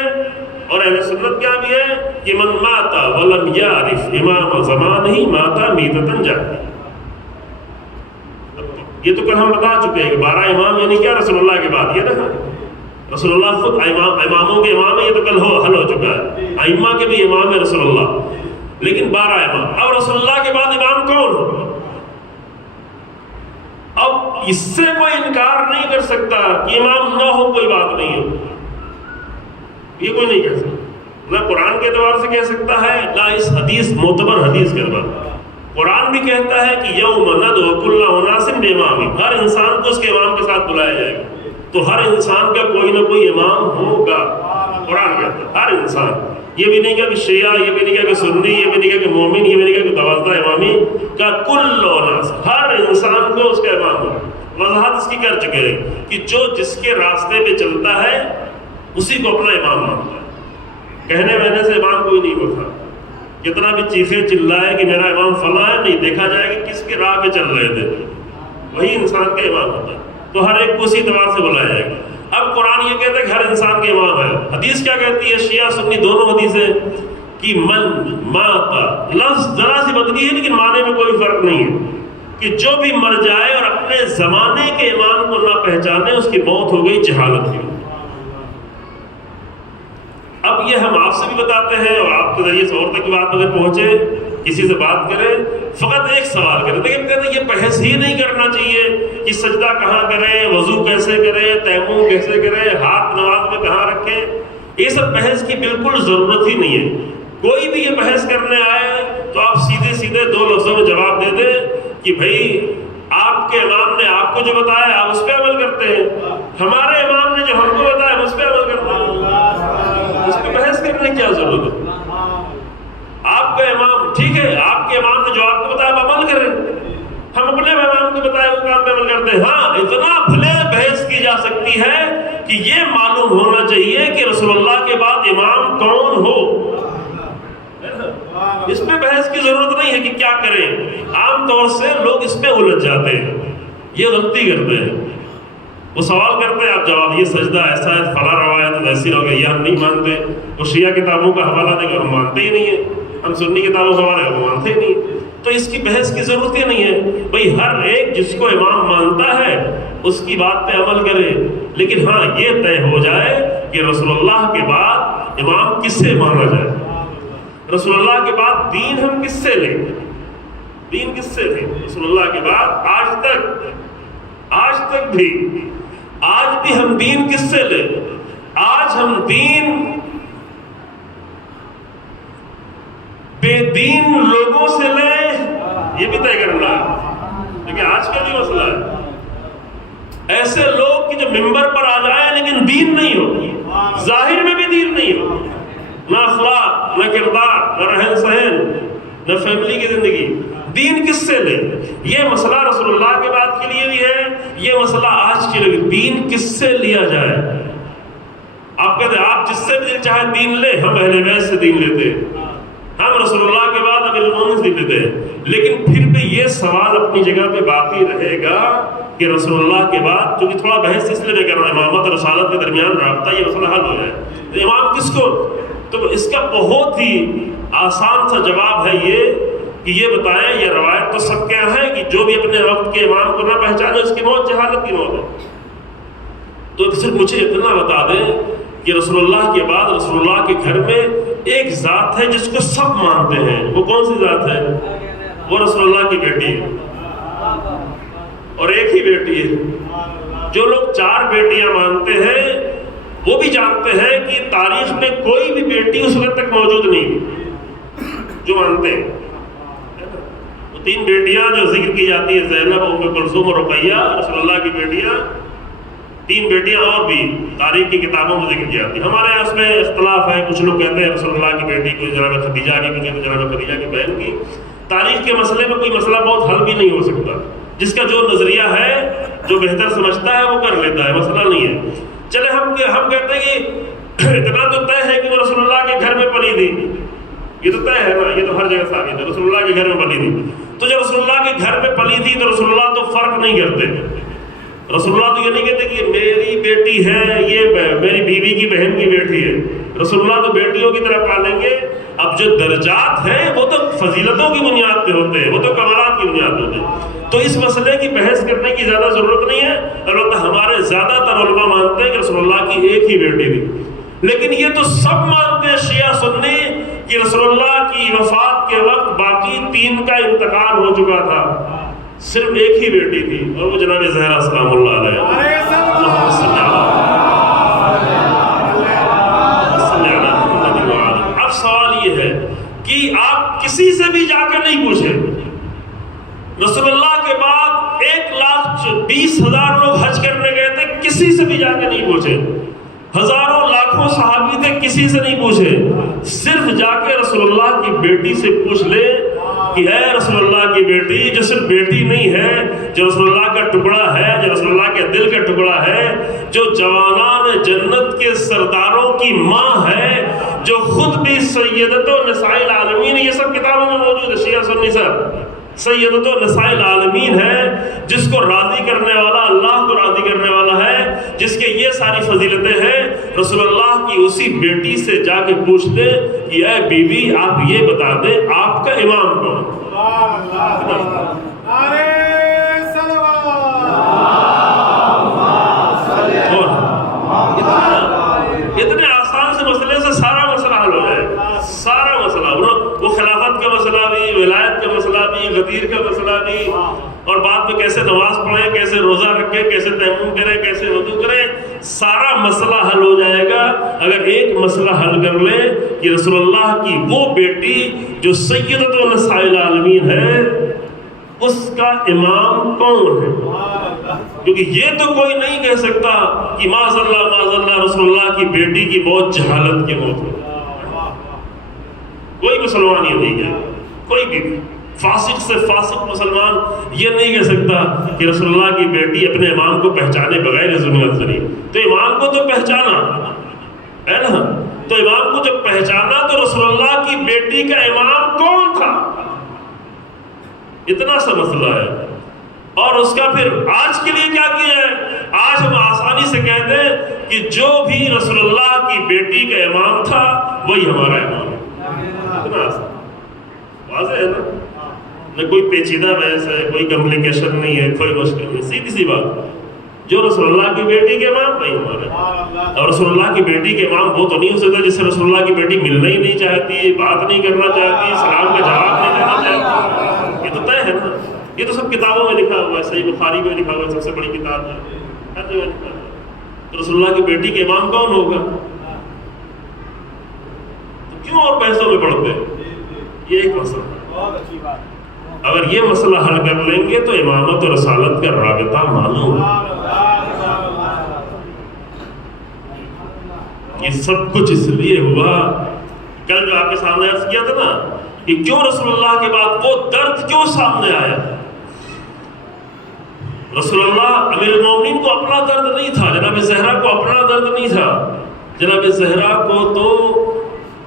اور اہل سنت کے یہاں بھی ہے کہ من مات ولم یعرف امام زمانہ مات میتۃ جاہلیہ۔ یہ تو کل ہم بتا چکے ہیں کہ 12 امام یعنی کیا رسول اللہ کے بعد، یہ نا رسول اللہ خود اماموں کے امام ہے، یہ تو کل حل ہو چکا ہے، ائمہ کے بھی امام ہے رسول اللہ، لیکن 12 امام۔ اب رسول اللہ کے بعد امام کون ہو؟ اب اس سے کوئی انکار نہیں کر سکتا کہ امام نہ ہو، کوئی بات نہیں ہے، یہ کوئی نہیں کہہ سکتا، نہ قرآن کے اعتبار سے کہہ سکتا ہے نہ اس حدیث معتبر حدیث کے اعتبار۔ قرآن بھی کہتا ہے کہ یوم ندعو کل اناس بامامہم، ہر انسان کو اس کے امام کے ساتھ بلایا جائے گا، تو ہر انسان کا کوئی نہ کوئی امام ہوگا، قرآن کہتا ہے ہر انسان۔ یہ بھی نہیں کہا کہ شیعہ، یہ بھی نہیں کہا کہ سنی، یہ بھی نہیں کہا کہ مومن، یہ بھی نہیں کہا کہ 12 امامی کا کل اناس، ہر انسان کو اس کا امام ہوگا۔ وضاحت اس کی کر چکے ہیں کہ جو جس کے راستے پہ چلتا ہے اسی کو اپنا امام مانتا ہے، کہنے وہنے سے امام کوئی نہیں ہوتا، کتنا بھی چیخے چلائے کہ میرا امام فلاں ہے، نہیں، دیکھا جائے کہ کس کے راہ پہ چل رہے تھے، وہی انسان کا امام ہوتا ہے، تو ہر ایک کو اسی اعتبار سے بلایا جائے گا۔ اب قرآن یہ کہتا ہے کہ ہر انسان کے امام ہے، حدیث کیا کہتی ہے؟ شیعہ سنی دونوں حدیثیں کہ من مات، لفظ ذرا سی بدلی ہے لیکن معنی میں کوئی فرق نہیں ہے، کہ جو بھی مر جائے اور اپنے زمانے کے امام کو نہ پہچانے اس کی موت ہو گئی جہالت کی۔ اب یہ ہم آپ سے بھی بتاتے ہیں اور آپ کے ذریعے سے اور تک کی بات اگر پہنچے، کسی سے بات کریں، فقط ایک سوال کریں، لیکن کہتے ہیں یہ بحث ہی نہیں کرنا چاہیے کہ سجدہ کہاں کریں، وضو کیسے کریں، تیمم کیسے کریں، ہاتھ نماز میں کہاں رکھیں، یہ سب بحث کی بالکل ضرورت ہی نہیں ہے۔ کوئی بھی یہ بحث کرنے آئے تو آپ سیدھے سیدھے 2 لفظوں میں جواب دے دیں کہ بھائی آپ کے امام نے آپ کو جو بتایا آپ اس پہ عمل کرتے ہیں، ہمارے امام نے جو ہم کو بتایا اس پہ عمل کرتے ہیں، اس پہ بحث کرنے کی کیا ضرورت ہے؟ آپ کا امام ٹھیک ہے، آپ کے امام نے جو آپ کو بتایا آپ عمل کریں، ہم اپنے امام کو بتایا وہ کام پہ عمل کرتے ہیں۔ ہاں اتنا بھلے بحث کی جا سکتی ہے کہ یہ معلوم ہونا چاہیے کہ رسول اللہ کے بعد امام کون ہو، اس پہ بحث کی ضرورت نہیں ہے کہ کیا کریں۔ عام طور سے لوگ اس پہ الجھ جاتے ہیں، یہ غلطی کرتے ہیں، وہ سوال کرتے ہیں آپ جواب، یہ سجدہ ایسا ہے، فلاں روایت ایسی ہو گئی، یہ ہم نہیں مانتے، وہ شیعہ کتابوں کا حوالہ دے گا ہم مانتے ہی نہیں ہیں، ہم سنی کتابوں کا حوالہ ہم مانتے ہی نہیں ہیں۔ تو اس کی بحث کی ضرورت ہی نہیں ہے. بھئی ہر ایک جس کو امام مانتا ہے اس کی بات پہ عمل کرے، لیکن ہاں یہ طے ہو جائے کہ رسول اللہ کے بعد امام کس سے مانا جائے. رسول اللہ کے بعد دین ہم کس سے لیں؟ دین کس سے تھے رسول اللہ کے بعد؟ آج تک بھی ہم دین کس سے لیں؟ آج ہم دین بے دین لوگوں سے لیں، یہ بھی طے کرنا ہے. لیکن آج کا بھی مسئلہ ہے ایسے لوگ کہ جو ممبر پر آ جائیں لیکن دین نہیں ہو، ظاہر میں بھی دین نہیں ہو، نہ اخلاق، نہ کردار، نہ رہن سہن، نہ فیملی کی زندگی. دین کس سے لے؟ یہ مسئلہ رسول اللہ کے بعد کے لیے بھی ہے، یہ مسئلہ آج کے لیے. دین کس سے لیا جائے؟ آپ کہتے ہیں آپ جس سے بھی دل چاہے دین لے. ہم اہل بیت سے دین لیتے ہیں، ہم رسول اللہ کے بعد امیر المومنین سے دین لیتے ہیں. لیکن پھر بھی یہ سوال اپنی جگہ پہ باقی رہے گا کہ رسول اللہ کے بعد، کیونکہ تھوڑا بحث اس لیے میں کر رہا ہوں، امامت اور رسالت کے درمیان رابطہ، یہ مسئلہ حل ہو جائے. امام کس کو؟ تو اس کا بہت ہی آسان سا جواب ہے یہ کہ یہ بتائیں، یہ روایت تو سب کیا ہے کہ جو بھی اپنے وقت کے امام کو نہ پہچانے اس کی موت جہالت کی موت ہے. تو صرف مجھے اتنا بتا دیں کہ رسول اللہ کے بعد رسول اللہ کے گھر میں ایک ذات ہے جس کو سب مانتے ہیں. وہ کون سی ذات ہے؟ وہ رسول اللہ کی بیٹی ہے، اور ایک ہی بیٹی ہے. جو لوگ 4 بیٹیاں مانتے ہیں وہ بھی جانتے ہیں کہ تاریخ میں کوئی بھی بیٹی اس وقت تک موجود نہیں. جو مانتے ہیں 3 بیٹیاں جو ذکر کی جاتی ہے، زینب، ام کلثوم اور رقیہ، رسول اللہ کی بیٹیاں. 3 بیٹیاں اور بھی تاریخ کی کتابوں میں ذکر کی جاتی ہیں. ہمارے یہاں اس میں اختلاف ہے، کچھ لوگ کہتے ہیں رسول اللہ کی بیٹی کو جناب خدیجہ کی، کچھ جناب خدیجہ کی بہن کی. تاریخ کے مسئلے میں کوئی مسئلہ بہت حل بھی نہیں ہو سکتا. جس کا جو نظریہ ہے، جو بہتر سمجھتا ہے وہ کر لیتا ہے، مسئلہ نہیں ہے. چلے ہم کہتے ہیں کہ اتنا تو طے ہے کہ وہ رسول اللہ کے گھر میں پلی تھی. یہ تو طے ہے نا، یہ تو ہر جگہ ثابت ہے، رسول اللہ کے گھر میں پلی تھی. تو جب رسول اللہ کے گھر میں پلی تھی تو رسول اللہ تو فرق نہیں کرتے. رسول اللہ تو یہ نہیں کہتے کہ میری بیٹی ہے، یہ میری بیوی کی بہن کی بیٹی ہے. رسول اللہ تو بیٹیوں کی طرح پالیں گے. اب جو درجات ہیں وہ تو فضیلتوں کی بنیاد پہ ہوتے ہیں، وہ تو کمالات کی بنیاد پہ ہوتے ہیں. تو اس مسئلے کی بحث کرنے کی زیادہ ضرورت نہیں ہے. البتہ ہمارے زیادہ تر علماء مانتے ہیں کہ رسول اللہ کی ایک ہی بیٹی تھی. لیکن یہ تو سب مانتے ہیں شیعہ سنی کہ رسول اللہ کی وفات کے وقت باقی 3 کا انتقال ہو چکا تھا، صرف ایک ہی بیٹی تھی، اور وہ جناب زہرا سلام اللہ علیہ. اب سوال یہ ہے کہ آپ کسی سے بھی جا کے نہیں پوچھیں. رسول اللہ کے بعد 1,20,000 لوگ حج کرنے گئے تھے، کسی سے بھی جا کے نہیں پوچھے. ہزاروں لاکھوں صحابی تھے، کسی سے نہیں پوچھے. صرف جا کے رسول اللہ کی بیٹی سے پوچھ لے کہ اے رسول اللہ کی بیٹی، جو صرف بیٹی نہیں ہے، جو رسول اللہ کا ٹکڑا ہے، جو رسول اللہ کے دل کا ٹکڑا ہے، جو جوانان جنت کے سرداروں کی ماں ہے، جو خود بھی سیدۃ نساء العالمین، یہ سب کتابوں میں موجود ہے، شیعہ سنی سب، سیدۃ نساء العالمین ہے، جس کو راضی کرنے والا اللہ کو راضی کرنے والا ہے، جس کے یہ ساری فضیلتیں ہیں. رسول اللہ کی اسی بیٹی سے جا کے پوچھ لے کہ اے بی بی، آپ یہ بتا دیں آپ کا امام کون؟ اتنے آسان سے مسئلے سے سارا مسئلہ حل ہو جائے. سارا مسئلہ، وہ خلافت کا مسئلہ بھی، ولایت کا مسئلہ بھی، غدیر کا مسئلہ بھی، اور بعد میں کیسے نماز پڑھیں، کیسے روزہ رکھیں، کیسے تیمم کریں، کیسے وضو کریں، سارا مسئلہ حل ہو جائے گا اگر ایک مسئلہ حل کر لیں کہ رسول اللہ کی وہ بیٹی جو سیدۃ نساء العالمین ہے، اس کا امام کون ہے. کیونکہ یہ تو کوئی نہیں کہہ سکتا کہ معاذ اللہ رسول اللہ کی بیٹی کی موت جہالت کی موت ہے. کوئی مسلمان یہ نہیں ہے، کوئی بھی فاسق سے فاسق مسلمان یہ نہیں کہہ سکتا کہ رسول اللہ کی بیٹی اپنے امام کو پہچانے بغیر اس دنیا سے نہیں. تو امام کو تو پہچانا ہے نا، تو امام کو جب پہچانا تو رسول اللہ کی بیٹی کا امام کون تھا، اتنا سا مسئلہ ہے. اور اس کا پھر آج کے لیے کیا کیا ہے؟ آج ہم آسانی سے کہتے ہیں کہ جو بھی رسول اللہ کی بیٹی کا امام تھا وہی ہمارا امام ہے. اتنا آسان، واضح ہے نا. نہ کوئی پیچیدہ بحث ہے، کوئی کمپلیکیشن نہیں ہے، کوئی مشکل نہیں، سیدھی سی بات، جو رسول اللہ کی بیٹی کے امام وہی ہمارے، اور رسول اللہ کی بیٹی کے امام وہ تو نہیں ہو سکتا جس سے رسول اللہ کی بیٹی ملنا ہی نہیں چاہتی، بات نہیں کرنا چاہتی، سلام کا جواب نہیں دینا چاہتی، یہ تو طے ہے نا، یہ تو سب کتابوں میں لکھا ہوا ہے، صحیح بخاری میں لکھا ہوا ہے، سب سے بڑی کتاب ہے، ہر جگہ لکھا ہے، تو رسول اللہ کی بیٹی کے امام کون ہوگا؟ تو کیوں اور بحثوں میں پڑھتے ہیں؟ یہ ایک مسئلہ ہے، بہت اچھی بات، اگر یہ مسئلہ حل کر لیں گے تو امامت اور رسالت کا رابطہ معلوم، یہ سب کچھ اس لیے ہوا، کل جو آپ کے سامنے عرض کیا تھا نا کہ کیوں رسول اللہ کے بعد وہ درد کیوں سامنے آیا؟ رسول اللہ امیر المومنین کو اپنا درد نہیں تھا، جناب زہرا کو اپنا درد نہیں تھا، جناب زہرا کو تو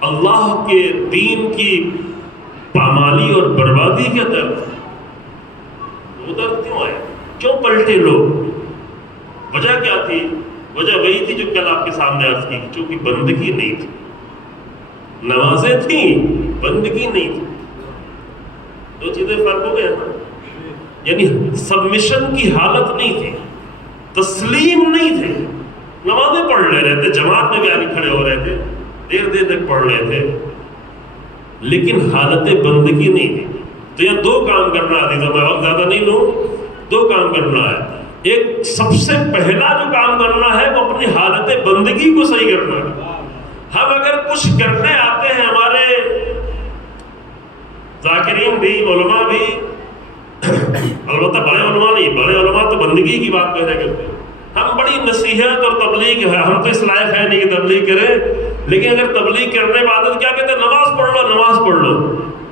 اللہ کے دین کی پامالی اور بربادی کا درد، وہ درد کیوں آیا؟ کیوں پلٹے لوگ؟ وجہ کیا تھی؟ وجہ وہی تھی جو کل آپ کے سامنے عرض کی، چونکہ بندگی نہیں تھی، نمازیں تھیں، بندگی نہیں تھی، دو چیزیں فرق ہو گیا نا، یعنی سبمیشن کی حالت نہیں تھی، تسلیم نہیں تھے، نمازیں پڑھ لے رہے تھے، جماعت میں بھی آگے کھڑے ہو رہے تھے، دیر دیر تک پڑھ رہے تھے، لیکن حالت بندگی نہیں تھی۔ تو یہ دو کام کرنا ہے، میں وقت زیادہ نہیں لوں، دو کام کرنا ہے، ایک سب سے پہلا جو کام کرنا ہے وہ اپنی حالت بندگی کو صحیح کرنا ہے۔ ہم اگر کچھ کرنے آتے ہیں، ہمارے ذاکرین بھی، علماء بھی، البتہ بڑے علماء نہیں، بڑے علماء تو بندگی کی بات پہلے کرتے ہیں، ہم بڑی نصیحت اور تبلیغ ہے، ہم تو اس لائق ہے نہیں کہ تبلیغ کریں، لیکن اگر تبلیغ کرنے بعد کیا کہتے ہیں؟ نماز پڑھ لو، نماز پڑھ لو،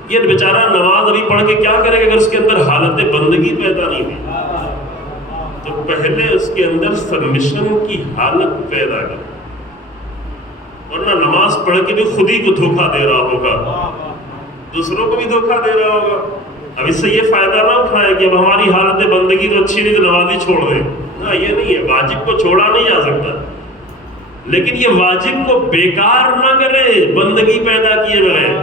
یہ بیچارہ نماز ابھی پڑھ کے کیا کرے گا اگر اس کے اندر حالت بندگی پیدا نہیں ہوئی؟ تو پہلے اس کے اندر سبمیشن کی حالت پیدا کر، ورنہ نماز پڑھ کے بھی خود ہی کو دھوکہ دے رہا ہوگا، دوسروں کو بھی دھوکہ دے رہا ہوگا۔ اب اس سے یہ فائدہ نہ اٹھائے کہ اب ہماری حالت بندگی تو اچھی نہیں تو نماز ہی چھوڑ دیں، نہ، یہ نہیں ہے، واجب کو چھوڑا نہیں جا سکتا، لیکن یہ واجب کو بیکار نہ کرے بندگی پیدا کیے بغیر،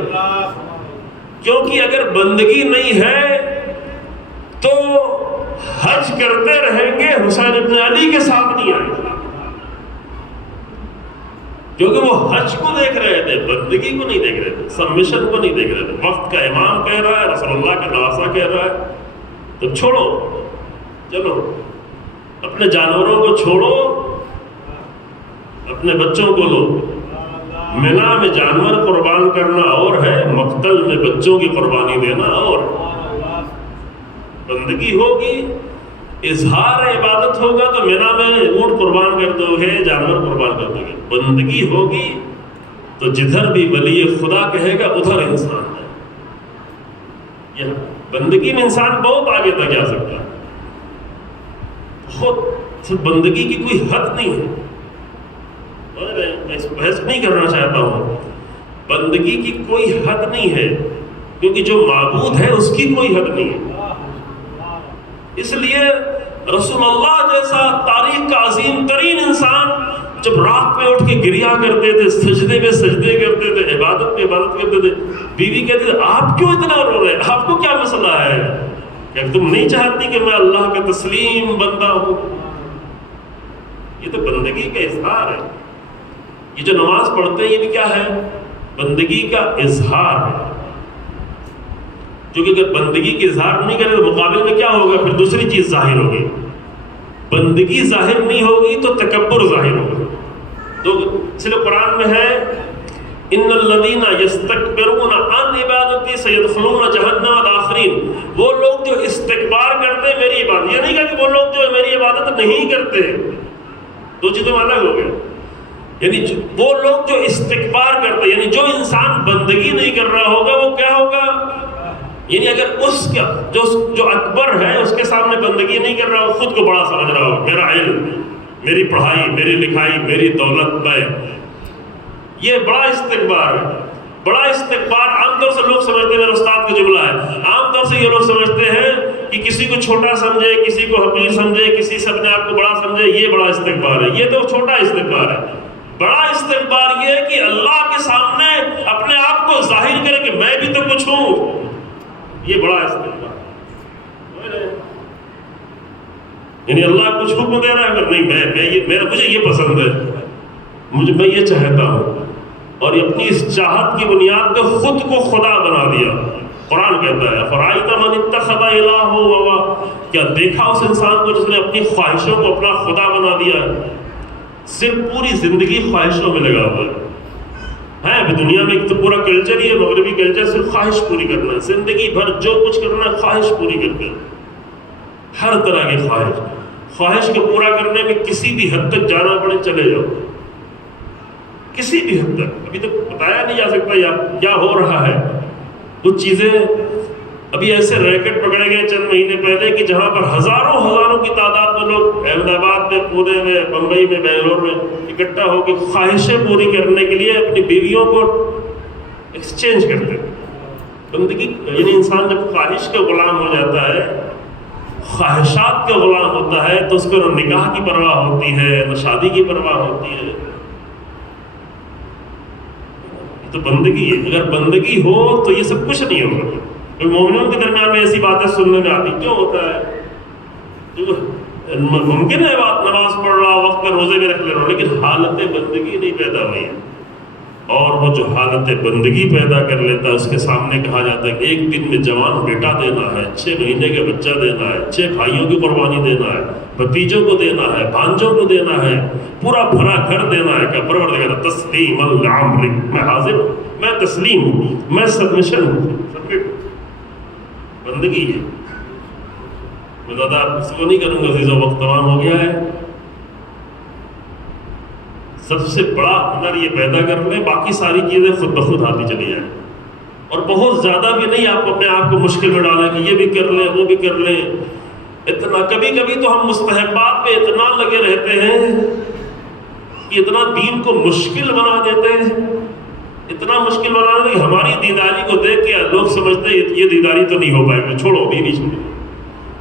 کیونکہ اگر بندگی نہیں ہے تو حج کرتے رہیں گے، حسین ابن علی کے ساتھ نہیں آئے، کیونکہ وہ حج کو دیکھ رہے تھے، بندگی کو نہیں دیکھ رہے تھے، سبمیشن کو نہیں دیکھ رہے تھے۔ وقت کا امام کہہ رہا ہے، رسول اللہ کا نواسہ کہہ رہا ہے، تو چھوڑو، چلو اپنے جانوروں کو چھوڑو، اپنے بچوں کو لو۔ منا میں جانور قربان کرنا اور ہے، مقتل میں بچوں کی قربانی دینا اور۔ بندگی ہوگی، اظہار عبادت ہوگا تو منا میں اونٹ قربان کر دو گے، جانور قربان کر دو گے۔ بندگی ہوگی تو جدھر بھی ولی خدا کہے گا ادھر انسان ہے۔ یہ بندگی میں انسان بہت آگے تک جا سکتا ہے، خود بندگی کی کوئی حد نہیں ہے۔ میں بحث نہیں کرنا چاہتا ہوں، بندگی کی کوئی حد نہیں ہے، کیونکہ جو معبود ہے اس کی کوئی حد نہیں ہے۔ اس لیے رسول اللہ جیسا تاریخ کا عظیم ترین انسان جب رات میں اٹھ کے گریا کرتے تھے، سجدے میں سجدے کرتے تھے، عبادت میں عبادت کرتے تھے، بیوی کہتے تھے آپ کیوں اتنا رو رہے ہیں، آپ کو کیا مسئلہ ہے، کہ تم نہیں چاہتی کہ میں اللہ کا تسلیم بندہ ہوں؟ یہ تو بندگی کا اظہار ہے۔ یہ جو نماز پڑھتے ہیں یہ بھی کیا ہے؟ بندگی کا اظہار ہے، کیونکہ اگر بندگی کے اظہار نہیں کرے تو مقابل میں کیا ہوگا؟ پھر دوسری چیز ظاہر ہوگی۔ بندگی ظاہر نہیں ہوگی تو تکبر ظاہر ہوگا۔ تو اس لیے قرآن میں ہے ان الذین یستکبرون عن عبادتی سیدخلون جہنم داخرین، وہ لوگ جو استکبار کرتے ہیں میری عبادت، یہ نہیں کہا کہ وہ لوگ جو میری عبادت نہیں کرتے، دو چیزیں الگ ہو گئے۔ یعنی وہ لوگ جو استکبار کرتے، یعنی جو انسان بندگی نہیں کر رہا ہوگا وہ کیا ہوگا؟ یعنی اگر اس کا جو اکبر ہے اس کے سامنے بندگی نہیں کر رہا ہو، خود کو بڑا سمجھ رہا ہو، میرا علم، میری پڑھائی، میری لکھائی، میری دولت، میں، یہ بڑا استکبار ہے۔ بڑا استکبار عام طور سے لوگ سمجھتے ہیں، میرے استاد کا جملہ ہے، عام طور سے یہ لوگ سمجھتے ہیں کہ کسی کو چھوٹا سمجھے، کسی کو حقیر سمجھے، کسی سے اپنے آپ کو بڑا سمجھے، یہ بڑا استکبار ہے۔ یہ تو چھوٹا استکبار ہے۔ بڑا استکبار یہ ہے کہ اللہ کے سامنے اپنے آپ کو ظاہر کرے کہ میں بھی تو کچھ ہوں، یہ بڑا استکبار۔ یعنی اللہ کچھ حکم دے رہا ہے اگر نہیں مجھے یہ پسند ہے، میں یہ چاہتا ہوں، اور اپنی اس چاہت کی بنیاد پہ خود کو خدا بنا دیا۔ قرآن کہتا ہے فرائیت من اتخذ الہہ ہوا، کیا دیکھا اس انسان کو جس نے اپنی خواہشوں کو اپنا خدا بنا دیا ہے؟ صرف پوری زندگی خواہشوں میں لگا ہوا ہے۔ ابھی دنیا میں ایک تو پورا کلچر ہی ہے، مغربی کلچر، صرف خواہش پوری کرنا ہے، زندگی بھر جو کچھ کرنا ہے خواہش پوری کر کے، ہر طرح کی خواہش کو پورا کرنے میں کسی بھی حد تک جانا پڑے چلے جاؤ، کسی بھی حد تک۔ ابھی تو بتایا نہیں جا سکتا یا کیا ہو رہا ہے، کچھ چیزیں ابھی ایسے ریکٹ پکڑے گئے چند مہینے پہلے کہ جہاں پر ہزاروں کی تعداد میں لوگ احمد آباد میں، پونے میں، بمبئی میں، بنگلور میں اکٹھا ہو کے خواہشیں پوری کرنے کے لیے اپنی بیویوں کو ایکسچینج کرتے ہیں۔ بندگی یعنی انسان جب خواہش کا غلام ہو جاتا ہے، خواہشات کا غلام ہوتا ہے، تو اس کو نہ نکاح کی پرواہ ہوتی ہے، نہ شادی کی پرواہ ہوتی ہے۔ تو بندگی ہے، اگر بندگی ہو تو یہ سب کچھ نہیں ہوگا۔ مومنوں کے درمیان میں ایسی باتیں سننے میں آتی، کیوں ہوتا ہے؟ ممکن ہے بات نماز پڑھ رہا، وقت میں روزے میں رکھ لے رہا، لیکن حالت بندگی نہیں پیدا ہوئی ہے۔ اور وہ جو حالت بندگی پیدا کر لیتا ہے، اس کے سامنے کہا جاتا ہے کہ ایک دن میں جوان بیٹا دینا ہے، 6 مہینے کا بچہ دینا ہے، 6 بھائیوں کی قربانی دینا ہے، بھتیجوں کو دینا ہے، بھانجوں کو دینا ہے، پورا بھرا گھر دینا ہے۔ کہ پروردگار تسلیم العمر، میں حاضر ہوں، میں تسلیم ہوں، میں سبمشن ہوں، سبمٹ۔ بندگی ہے۔ میں زیادہ اس کو نہیں کروں گا، عزیزو وقت تمام ہو گیا ہے۔ سب سے بڑا ہنر یہ پیدا کر لیں، باقی ساری چیزیں خود بخود آتی چلی جائیں، اور بہت زیادہ بھی نہیں آپ اپنے آپ کو مشکل میں ڈالیں کہ یہ بھی کر لیں وہ بھی کر لیں۔ اتنا کبھی کبھی تو ہم مستحبات پہ اتنا لگے رہتے ہیں کہ اتنا دین کو مشکل بنا دیتے ہیں، اتنا مشکل بنا دیتے کہ ہماری دیداری کو دیکھ کے لوگ سمجھتے ہیں یہ دیداری تو نہیں ہو پائے گی، چھوڑو بھی نہیں چھوڑو۔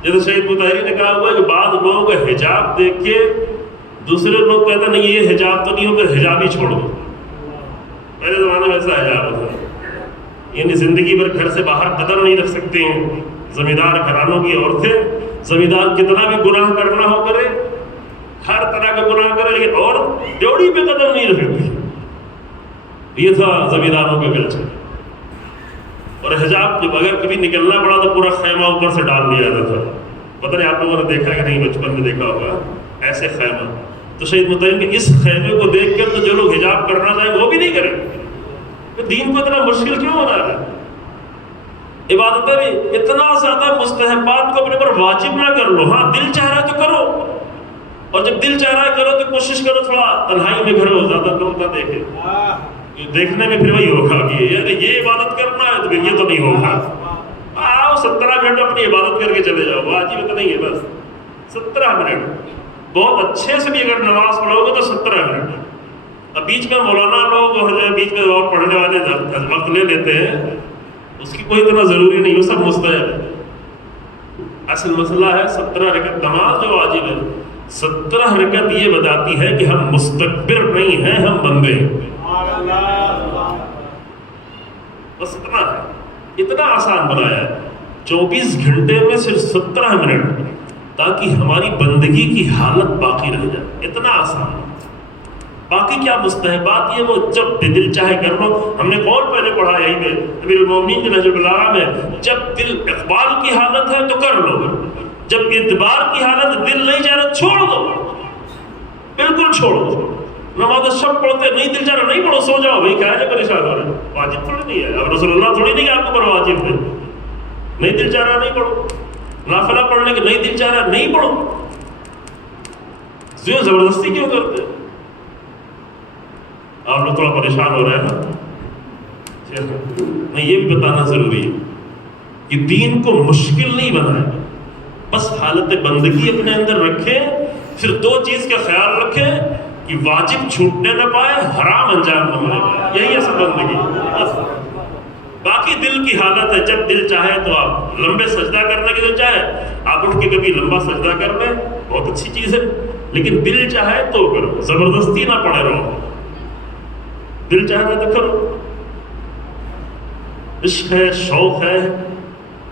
جیسے شہید مطہری نے کہا ہوا ہے کہ بعض لوگ حجاب دیکھ کے دوسرے لوگ کہتے ہیں نہیں یہ حجاب تو نہیں ہو، پھر حجاب ہی چھوڑ دو۔ پہلے زمانے میں ایسا حجاب ہوتا ہے، یعنی زندگی بھر گھر سے باہر قدم نہیں رکھ سکتے ہیں۔ زمیندار گھرانوں کی عورتیں، زمیندار کتنا بھی گناہ کرنا ہو کرے، ہر طرح کا گناہ کرے، لیکن عورت ڈیوڑی پہ قدم نہیں رکھتی۔ یہ تھا زمینداروں کا کلچر۔ اور حجاب جب اگر کبھی نکلنا پڑا تو پورا خیمہ اوپر سے ڈال دیا جاتا تھا۔ پتہ نہیں آپ لوگوں نے دیکھا کہ نہیں، بچپن میں دیکھا ہوگا ایسے خیمہ۔ تو شہید مطہر کہ اس خیمے کو دیکھ کر تو جو لوگ حجاب کرنا چاہیں وہ بھی نہیں کریں گے۔ دین کو اتنا مشکل کیوں ہو رہا ہے؟ عبادتیں بھی اتنا زیادہ مستحبات کو اپنے پر واجب نہ کر لو۔ ہاں دل چاہ رہا ہے تو کرو، اور جب دل چاہ رہا ہے کرو تو کوشش کرو تھوڑا تنہائی میں کرو، زیادہ لوگ نہ دیکھیں۔ دیکھنے میں پھر وہی ہوگا کہ یار یہ عبادت کرنا ہے تو پھر یہ تو نہیں ہوگا۔ آؤ 17 منٹ اپنی عبادت کر کے چلے جاؤ، واجب اتنا ہی ہے بس 17 منٹ۔ بہت اچھے سے بھی اگر نماز پڑھو گے تو 17 منٹ۔ اب بیچ میں مولانا لوگ جو ہے بیچ میں اور پڑھنے والے وقت لے لیتے ہیں، اس کی کوئی اتنا ضروری نہیں، وہ سب مستحب ہے۔ اصل مسئلہ ہے 17 رکعت نماز جو واجب ہے، 17 رکعت یہ بتاتی ہے کہ ہم مستکبر نہیں ہیں، ہم بندے ہیں۔ بس اتنا ہے، اتنا آسان بنایا ہے 24 گھنٹے میں صرف 17 منٹ، تاکہ ہماری بندگی کی حالت باقی رہ جائے۔ اتنا آسان۔ باقی کیا مستحبات یہ وہ جب دل چاہے کر لو۔ ہم نے قول پہلے پڑھا یہی پہ امیر المومنین کے نہج البلاغہ میں، جب دل اقبال کی حالت ہے تو کر لو، جب ادبار کی حالت دل نہیں چاہ رہا چھوڑ دو، بالکل چھوڑ دو۔ نماز شب پڑھتے نہیں دل چاہ رہا نہیں پڑھو، سو جاؤ بھائی، کیا ہے پریشان ہو رہے ہیں؟ واجب تھوڑی نہیں ہے، اب رسول اللہ تھوڑی نہیں کہ آپ کو پر واجب ہے۔ نہیں دل چاہ رہا نہیں پڑھو، نافلہ پڑھنے کے نہیں دل چاہ رہا نہیں پڑھو، زبردستی کیوں کرتے؟ آپ لوگ تھوڑا پریشان ہو رہے ہیں نا؟ نہیں، یہ بھی بتانا ضروری ہے کہ دین کو مشکل نہیں بنائے، بس حالت بندگی اپنے اندر رکھیں۔ پھر 2 چیز کا خیال رکھیں کہ واجب چھوٹنے نہ پائے، حرام انجام نہ ملے، یہی اصل بندگی۔ بس باقی دل کی حالت ہے، جب دل چاہے تو آپ لمبے سجدہ کرنے کے دل چاہے آپ اٹھ کے کبھی لمبا سجدہ کر لیں، بہت اچھی چیز ہے، لیکن دل چاہے تو کرو، زبردستی نہ پڑے رہو۔ دل چاہے تو کرو، عشق ہے، شوق ہے،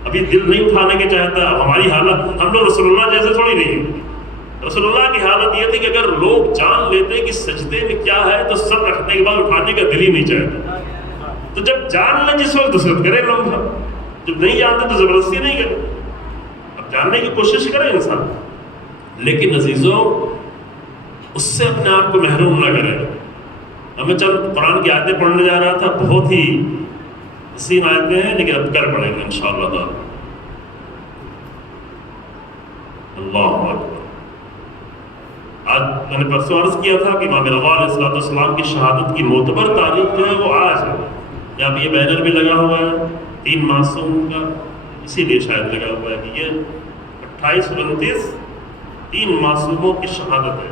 ابھی دل نہیں اٹھانے کے چاہتا۔ ہماری حالت، ہم لوگ رسول اللہ جیسے تھوڑی نہیں، رسول اللہ کی حالت یہ تھی کہ اگر لوگ جان لیتے کہ سجدے میں کیا ہے تو سر رکھنے کے بعد اٹھانے کا دل ہی نہیں چاہتا. تو جب جان لیں جس وقت تو کرے لوگ، جب نہیں جانتے تو زبردستی نہیں کرے. اب جاننے کی کوشش کرے انسان، لیکن عزیزوں اس سے اپنے آپ کو محروم نہ کرے. اب میں چند قرآن کی آیتیں پڑھنے جا رہا تھا، بہت ہی حسین آیتیں ہیں، لیکن اب کر پڑیں گے انشاءاللہ تعالی. اللہ اکبر. آج میں نے پرسوں عرض کیا تھا کہ امام رضا علیہ السلام کی شہادت کی معتبر تاریخ جو ہے وہ آج ہے. یہاں پہ یہ بینر بھی لگا ہوا ہے 3 معصوم کا، اسی لیے شاید لگا ہوا ہے کہ یہ 28-29 3 معصوموں کی شہادت ہے.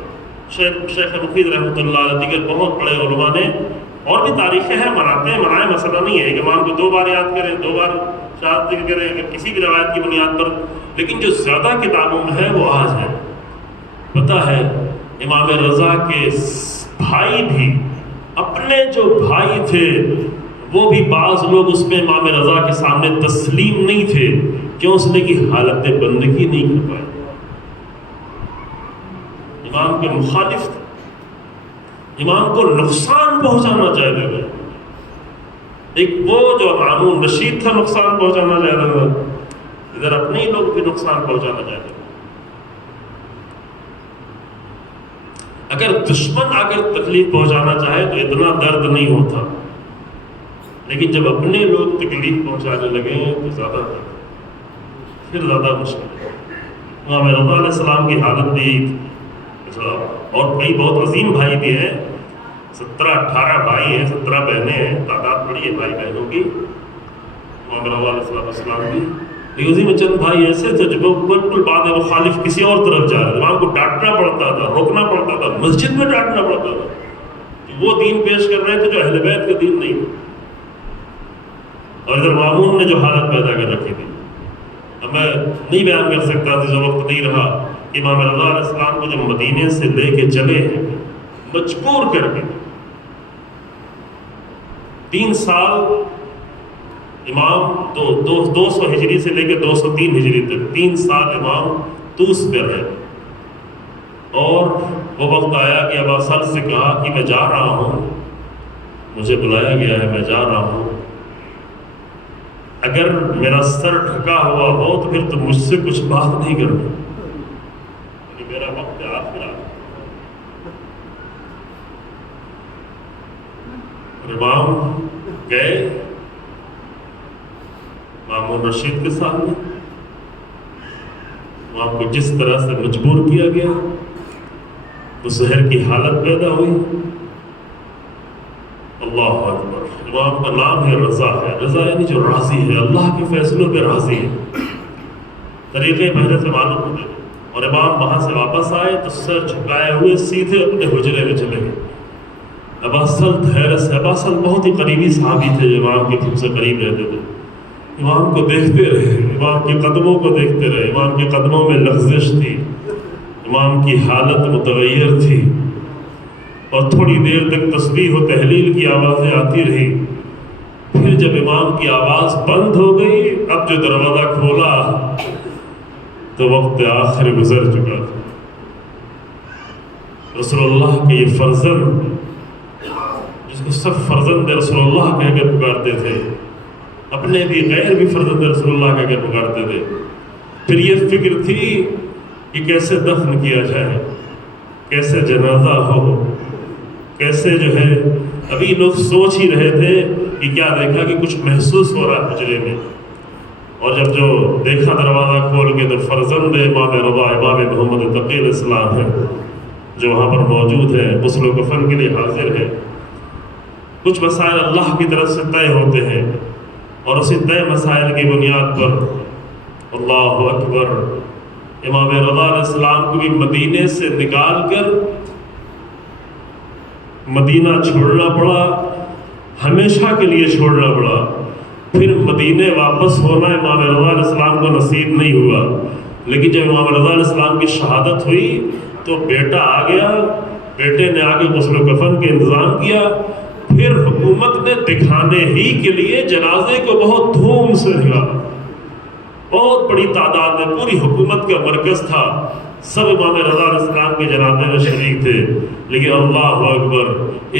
شیخ مفید رحمۃ اللہ علیہ دیگر بہت بڑے علماء نے اور بھی تاریخیں ہیں، مناتے ہیں، منائے مسئلہ نہیں ہے کہ امام کو 2 بار یاد کریں، 2 بار شہادت ذکر کریں کہ کسی بھی روایت کی بنیاد پر، لیکن جو زیادہ کتابوں میں ہے وہ آج ہے. پتہ ہے امام رضا کے بھائی بھی، اپنے جو بھائی تھے وہ بھی بعض لوگ اس میں امام رضا کے سامنے تسلیم نہیں تھے. کیوں؟ اس نے کی حالت بندگی نہیں کر پائے، امام کے مخالف تھے، امام کو نقصان پہنچانا چاہتے تھے. ایک وہ جو مامون رشید تھا نقصان پہنچانا چاہتا تھا، ادھر اپنے ہی لوگ بھی نقصان پہنچانا چاہتے تھے. اگر دشمن اگر تکلیف پہنچانا چاہے تو اتنا درد نہیں ہوتا، لیکن جب اپنے لوگ تکلیف پہنچانے لگے ہیں تو زیادہ درد، پھر زیادہ مشکل ہے. امام رضا علیہ السلام کی حالت بھی، اور کئی بہت عظیم بھائی بھی ہیں، 17-18 بھائی ہیں، 17 بہنیں ہیں، تعداد بڑی ہے بھائی بہنوں کی. امام رضا علیہ السلام کی لیکن میں چند بھائی ایسے تھے جو بالکل بعد مخالف کسی اور طرف جا رہے تھے. امام کو ڈانٹنا پڑتا تھا، روکنا پڑتا تھا، مسجد میں ڈانٹنا پڑتا تھا کہ وہ دین پیش کر رہے تھے جو اہل بیت کا دین نہیں. اور ادھر مامون نے جو حالت پیدا کر رکھی تھی، اب میں نہیں بیان کر سکتا تھا، جو وقت نہیں رہا. امام رضا علیہ السلام کو جب مدینے سے لے کے چلے ہیں مجبور کر کے، 3 سال امام 200 ہجری سے لے کے 203 ہجری تک 3 سال امام طوس پہ رہے. اور وہ وقت آیا کہ ابا سر سے کہا کہ میں جا رہا ہوں، مجھے بلایا گیا ہے، میں جا رہا ہوں، اگر میرا سر ڈھکا ہوا ہو تو پھر تم مجھ سے کچھ بات نہیں کرنا، کہ میرا وقت آخر آ. امام گئے مامون رشید کے سامنے. امام کو جس طرح سے مجبور کیا گیا، وہ زہر کی حالت پیدا ہوئی. اللہ اکبر. امام کا نام ہے رضا ہے، رضا یعنی جو راضی ہے، اللہ کے فیصلوں پہ راضی ہے. طریقے پہلے سے معلوم ہوتے تھے. اور امام وہاں سے واپس آئے تو سر جھکائے ہوئے سیدھے اپنے حجرے میں چلے گئے. ابا سلط حیرت سے، ابا سلط بہت ہی قریبی صحابی تھے جو امام کے سب سے قریب رہتے تھے. امام کو دیکھتے رہے، امام کے قدموں کو دیکھتے رہے. امام کے قدموں میں لغزش تھی، امام کی حالت متغیر تھی. اور تھوڑی دیر تک تسبیح و تحلیل کی آوازیں آتی رہی. پھر جب امام کی آواز بند ہو گئی، اب جو دروازہ کھولا تو وقت آخر گزر چکا تھا. رسول اللہ کے یہ فرزند، جس کو سب فرزند رسول اللہ کہہ کر پکارتے تھے، اپنے بھی غیر بھی فرزند رسول اللہ کہہ کر پکارتے تھے. پھر یہ فکر تھی کہ کیسے دفن کیا جائے، کیسے جنازہ ہو، کیسے جو ہے. ابھی لوگ سوچ ہی رہے تھے کہ کیا دیکھا کہ کچھ محسوس ہو رہا ہے حجرے میں. اور جب جو دیکھا دروازہ کھول کے تو فرزند امام رضا امام محمد تقی علیہ السلام ہے جو وہاں پر موجود ہے، غسل و کفن کے لیے حاضر ہے. کچھ مسائل اللہ کی طرف سے طے ہوتے ہیں اور اسی طے مسائل کی بنیاد پر اللہ اکبر امام رضا علیہ السلام کو بھی مدینے سے نکال کر مدینہ چھوڑنا پڑا، ہمیشہ کے لیے چھوڑنا پڑا. پھر مدینے واپس ہونا امام رضا علیہ السلام کو نصیب نہیں ہوا. لیکن جب امام رضا علیہ السلام کی شہادت ہوئی تو بیٹا آ گیا، بیٹے نے آگے غسل و کفن کے انتظام کیا. پھر حکومت نے دکھانے ہی کے لیے جنازے کو بہت دھوم سے نکالا، بہت بڑی تعداد میں، پوری حکومت کا مرکز تھا. سب امام رضا علیہ السلام کے جنازے میں شریک تھے، لیکن اللہ اکبر،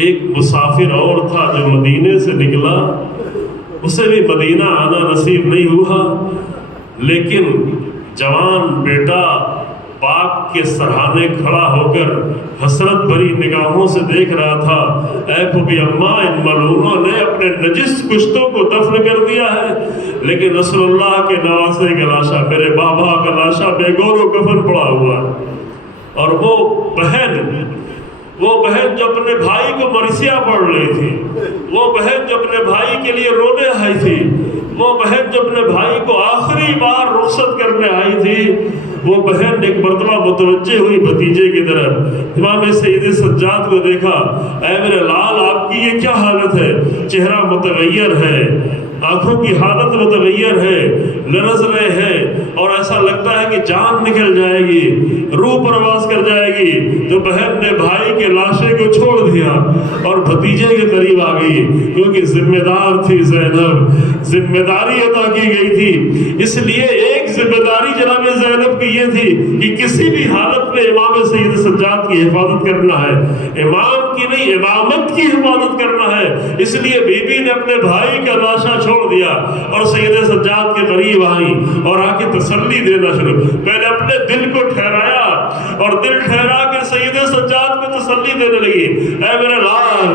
ایک مسافر اور تھا جو مدینے سے نکلا، اسے بھی مدینہ آنا نصیب نہیں ہوا، لیکن جوان بیٹا پاک کے سرہانے کھڑا ہو کر حسرت بھری نگاہوں سے دیکھ رہا تھا، اے پھوپھی اماں، ان ملعونوں نے اپنے نجس کشتوں کو دفن کر دیا ہے، لیکن رسول اللہ کے نواسے کا لاشا، میرے بابا کا لاشا بے گور و کفن پڑا ہوا ہے۔ اور وہ بہن جو اپنے بھائی کو مرثیہ پڑھ رہی تھی، وہ بہن جو اپنے بھائی کے لیے رونے آئی تھی، وہ بہن جو اپنے بھائی کو آخری بار رخصت کرنے آئی تھی، وہ بہن ایک مرتبہ متوجہ ہوئی بھتیجے کی طرف، امام سید سجاد کو دیکھا، اے میرے لال، آپ کی یہ کیا حالت ہے؟ چہرہ متغیر ہے، آنکھوں کی حالت متغیر ہے، لرز رہے ہیں، اور ایسا لگتا ہے کہ جان نکل جائے گی، روح پرواز کر جائے گی۔ تو بہن نے بھائی کے لاشے کو چھوڑ دیا اور بھتیجے کے قریب آ گئی، کیونکہ ذمہ دار تھی زینب، ذمہ داری عطا کی گئی تھی۔ اس لیے ایک ذمہ داری جناب زینب کی یہ تھی کہ کسی بھی حالت میں امام سید سجاد کی حفاظت کرنا ہے، امام کی نہیں، امامت کی حفاظت کرنا ہے۔ اس لیے بی بی نے اپنے بھائی کا لاشا چھوڑ دیا اور سید سجاد کے قریب آئی اور آ کے تسلی دینا شروع، پہلے اپنے دل کو ٹھہرایا اور دل ٹھہرا کے سید سجاد کو تسلی دینے لگی، اے میرے لال،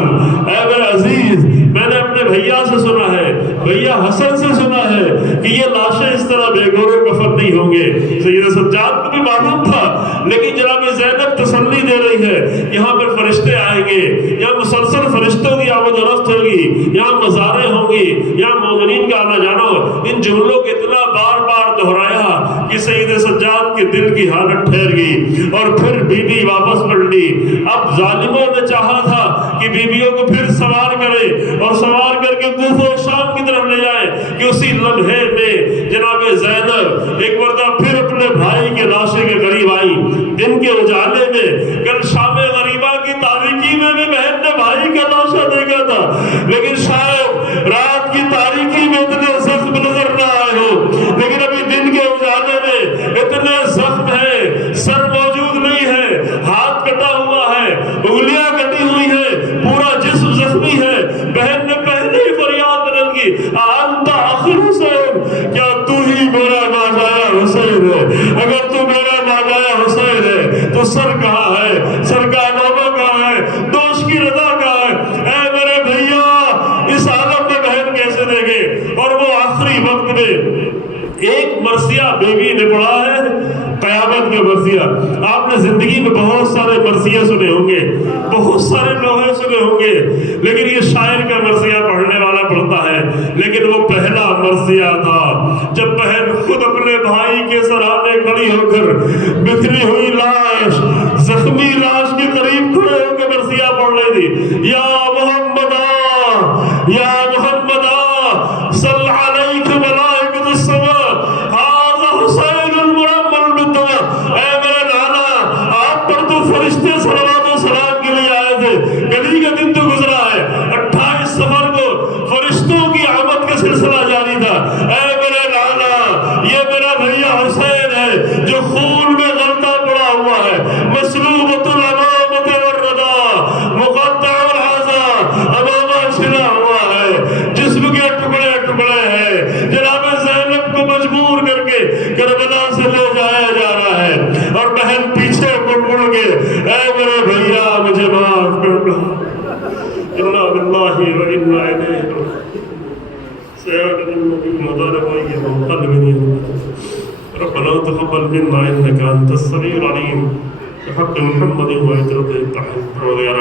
اے میرے عزیز، میں نے اپنے بھیا سے سنا ہے، بھیا حسن سے سنا ہے کہ یہ لاشیں اس طرح بے گور و کفن نہیں ہوں گے۔ سید سجاد کو بھی معلوم تھا، لیکن جناب زینب تسلی دے رہی ہے، یہاں پر فرشتے آئیں گے، یہاں مسلسل فرشتوں کی آمد و رفت ہوگی، یہاں مزاریں ہوں گی، یہاں مومنین کا آنا جانا ہو۔ ان جملوں کو اتنا بار بار دہرایا کہ سید سجاد کے دل کی حالت ٹھہر گئی، اور پھر بی بی واپس پلٹی۔ اب ظالموں نے چاہا تھا کہ بیویوں کو پھر سوار کرے اور سوار کر کے کوفہ و شام کی طرف لے جائے، کہ اسی لمحے میں جناب زینب ایک مرتبہ پھر اپنے بھائی کے لاشے کے قریب آئی، دن کے اجالے میں۔ کل شام غریبہ کی تاریکی میں بھی بہن نے بھائی کا لاشا دیکھا تھا، لیکن شاید رات کی تاریکی میں اتنے زخم نظر نہ آئے ہو، لیکن ابھی دن کے اجالے میں اتنے زخم ہیں، سر موجود نہیں ہے، ہاتھ کٹا ہوا ہے، انگلیاں کٹی ہوئی ہیں، پورا جسم زخمی ہے۔ بہن نے پہلے ہی فریاد بلند کی، انت آخر حسین، کیا تو ہی میرا ناجایا حسین ہے؟ اگر تو میرا ناجایا حسین ہے تو سر کہاں ہے؟ سر کا نامہ کہاں ہے؟ دوش کی رضا کہاں ہے؟ اے میرے بھیا، اس عالم میں بہن کیسے دے گے؟ اور وہ آخری وقت میں ایک مرثیہ بیوی نے پڑھا ہے، قیامت کا مرثیہ۔ آپ نے زندگی میں بہت سارے مرثیہ سنے ہوں گے، بہت سارے لوہے سنے ہوں گے، لیکن یہ شاعر کا مرثیہ پڑھنے والا پڑھتا ہے، لیکن وہ پہلا مرثیہ تھا جب بہن خود اپنے بھائی کے سرانے کھڑی ہو کر بکھری ہوئی لاش، زخمی لاش کے قریب کھڑے ہو کے مرثیہ پڑھ رہی تھی، یا محمد یا محمد صلی علیک ملائکۃ السماء، ھذا حسین المرمل بالدماء۔ اے میرے نانا، آپ پر تو فرشتے صلوات و سلام کے لیے آئے تھے، گلی کا دن تو گزرا ہے، 28 سفر کو فرشتوں کی آمد کا سلسلہ جاری تھا۔ اے میرے نانا، یہ میرا بھیا حسین ہے جو خون میں غلطہ پڑا ہوا ہے، مسلوبۃ الامامۃ والرضا، مقطع العزا، امامہ چھلا ہوا ہے، جسم کے ٹکڑے ٹکڑے ہیں، جناب زینب کو مجبور کر کے کربلا سے لے جایا جا رہا ہے، اور بہن پیچھے مڑ مڑ کے، اے میرے بھیا مجھے معاف کرنا، انا باللہ و انا الیہ راجعون۔ سیدنا النبی مدار وائے قلبی ربنا تقبل منا انك انت السميع العليم بحق محمد وعترة التحرير۔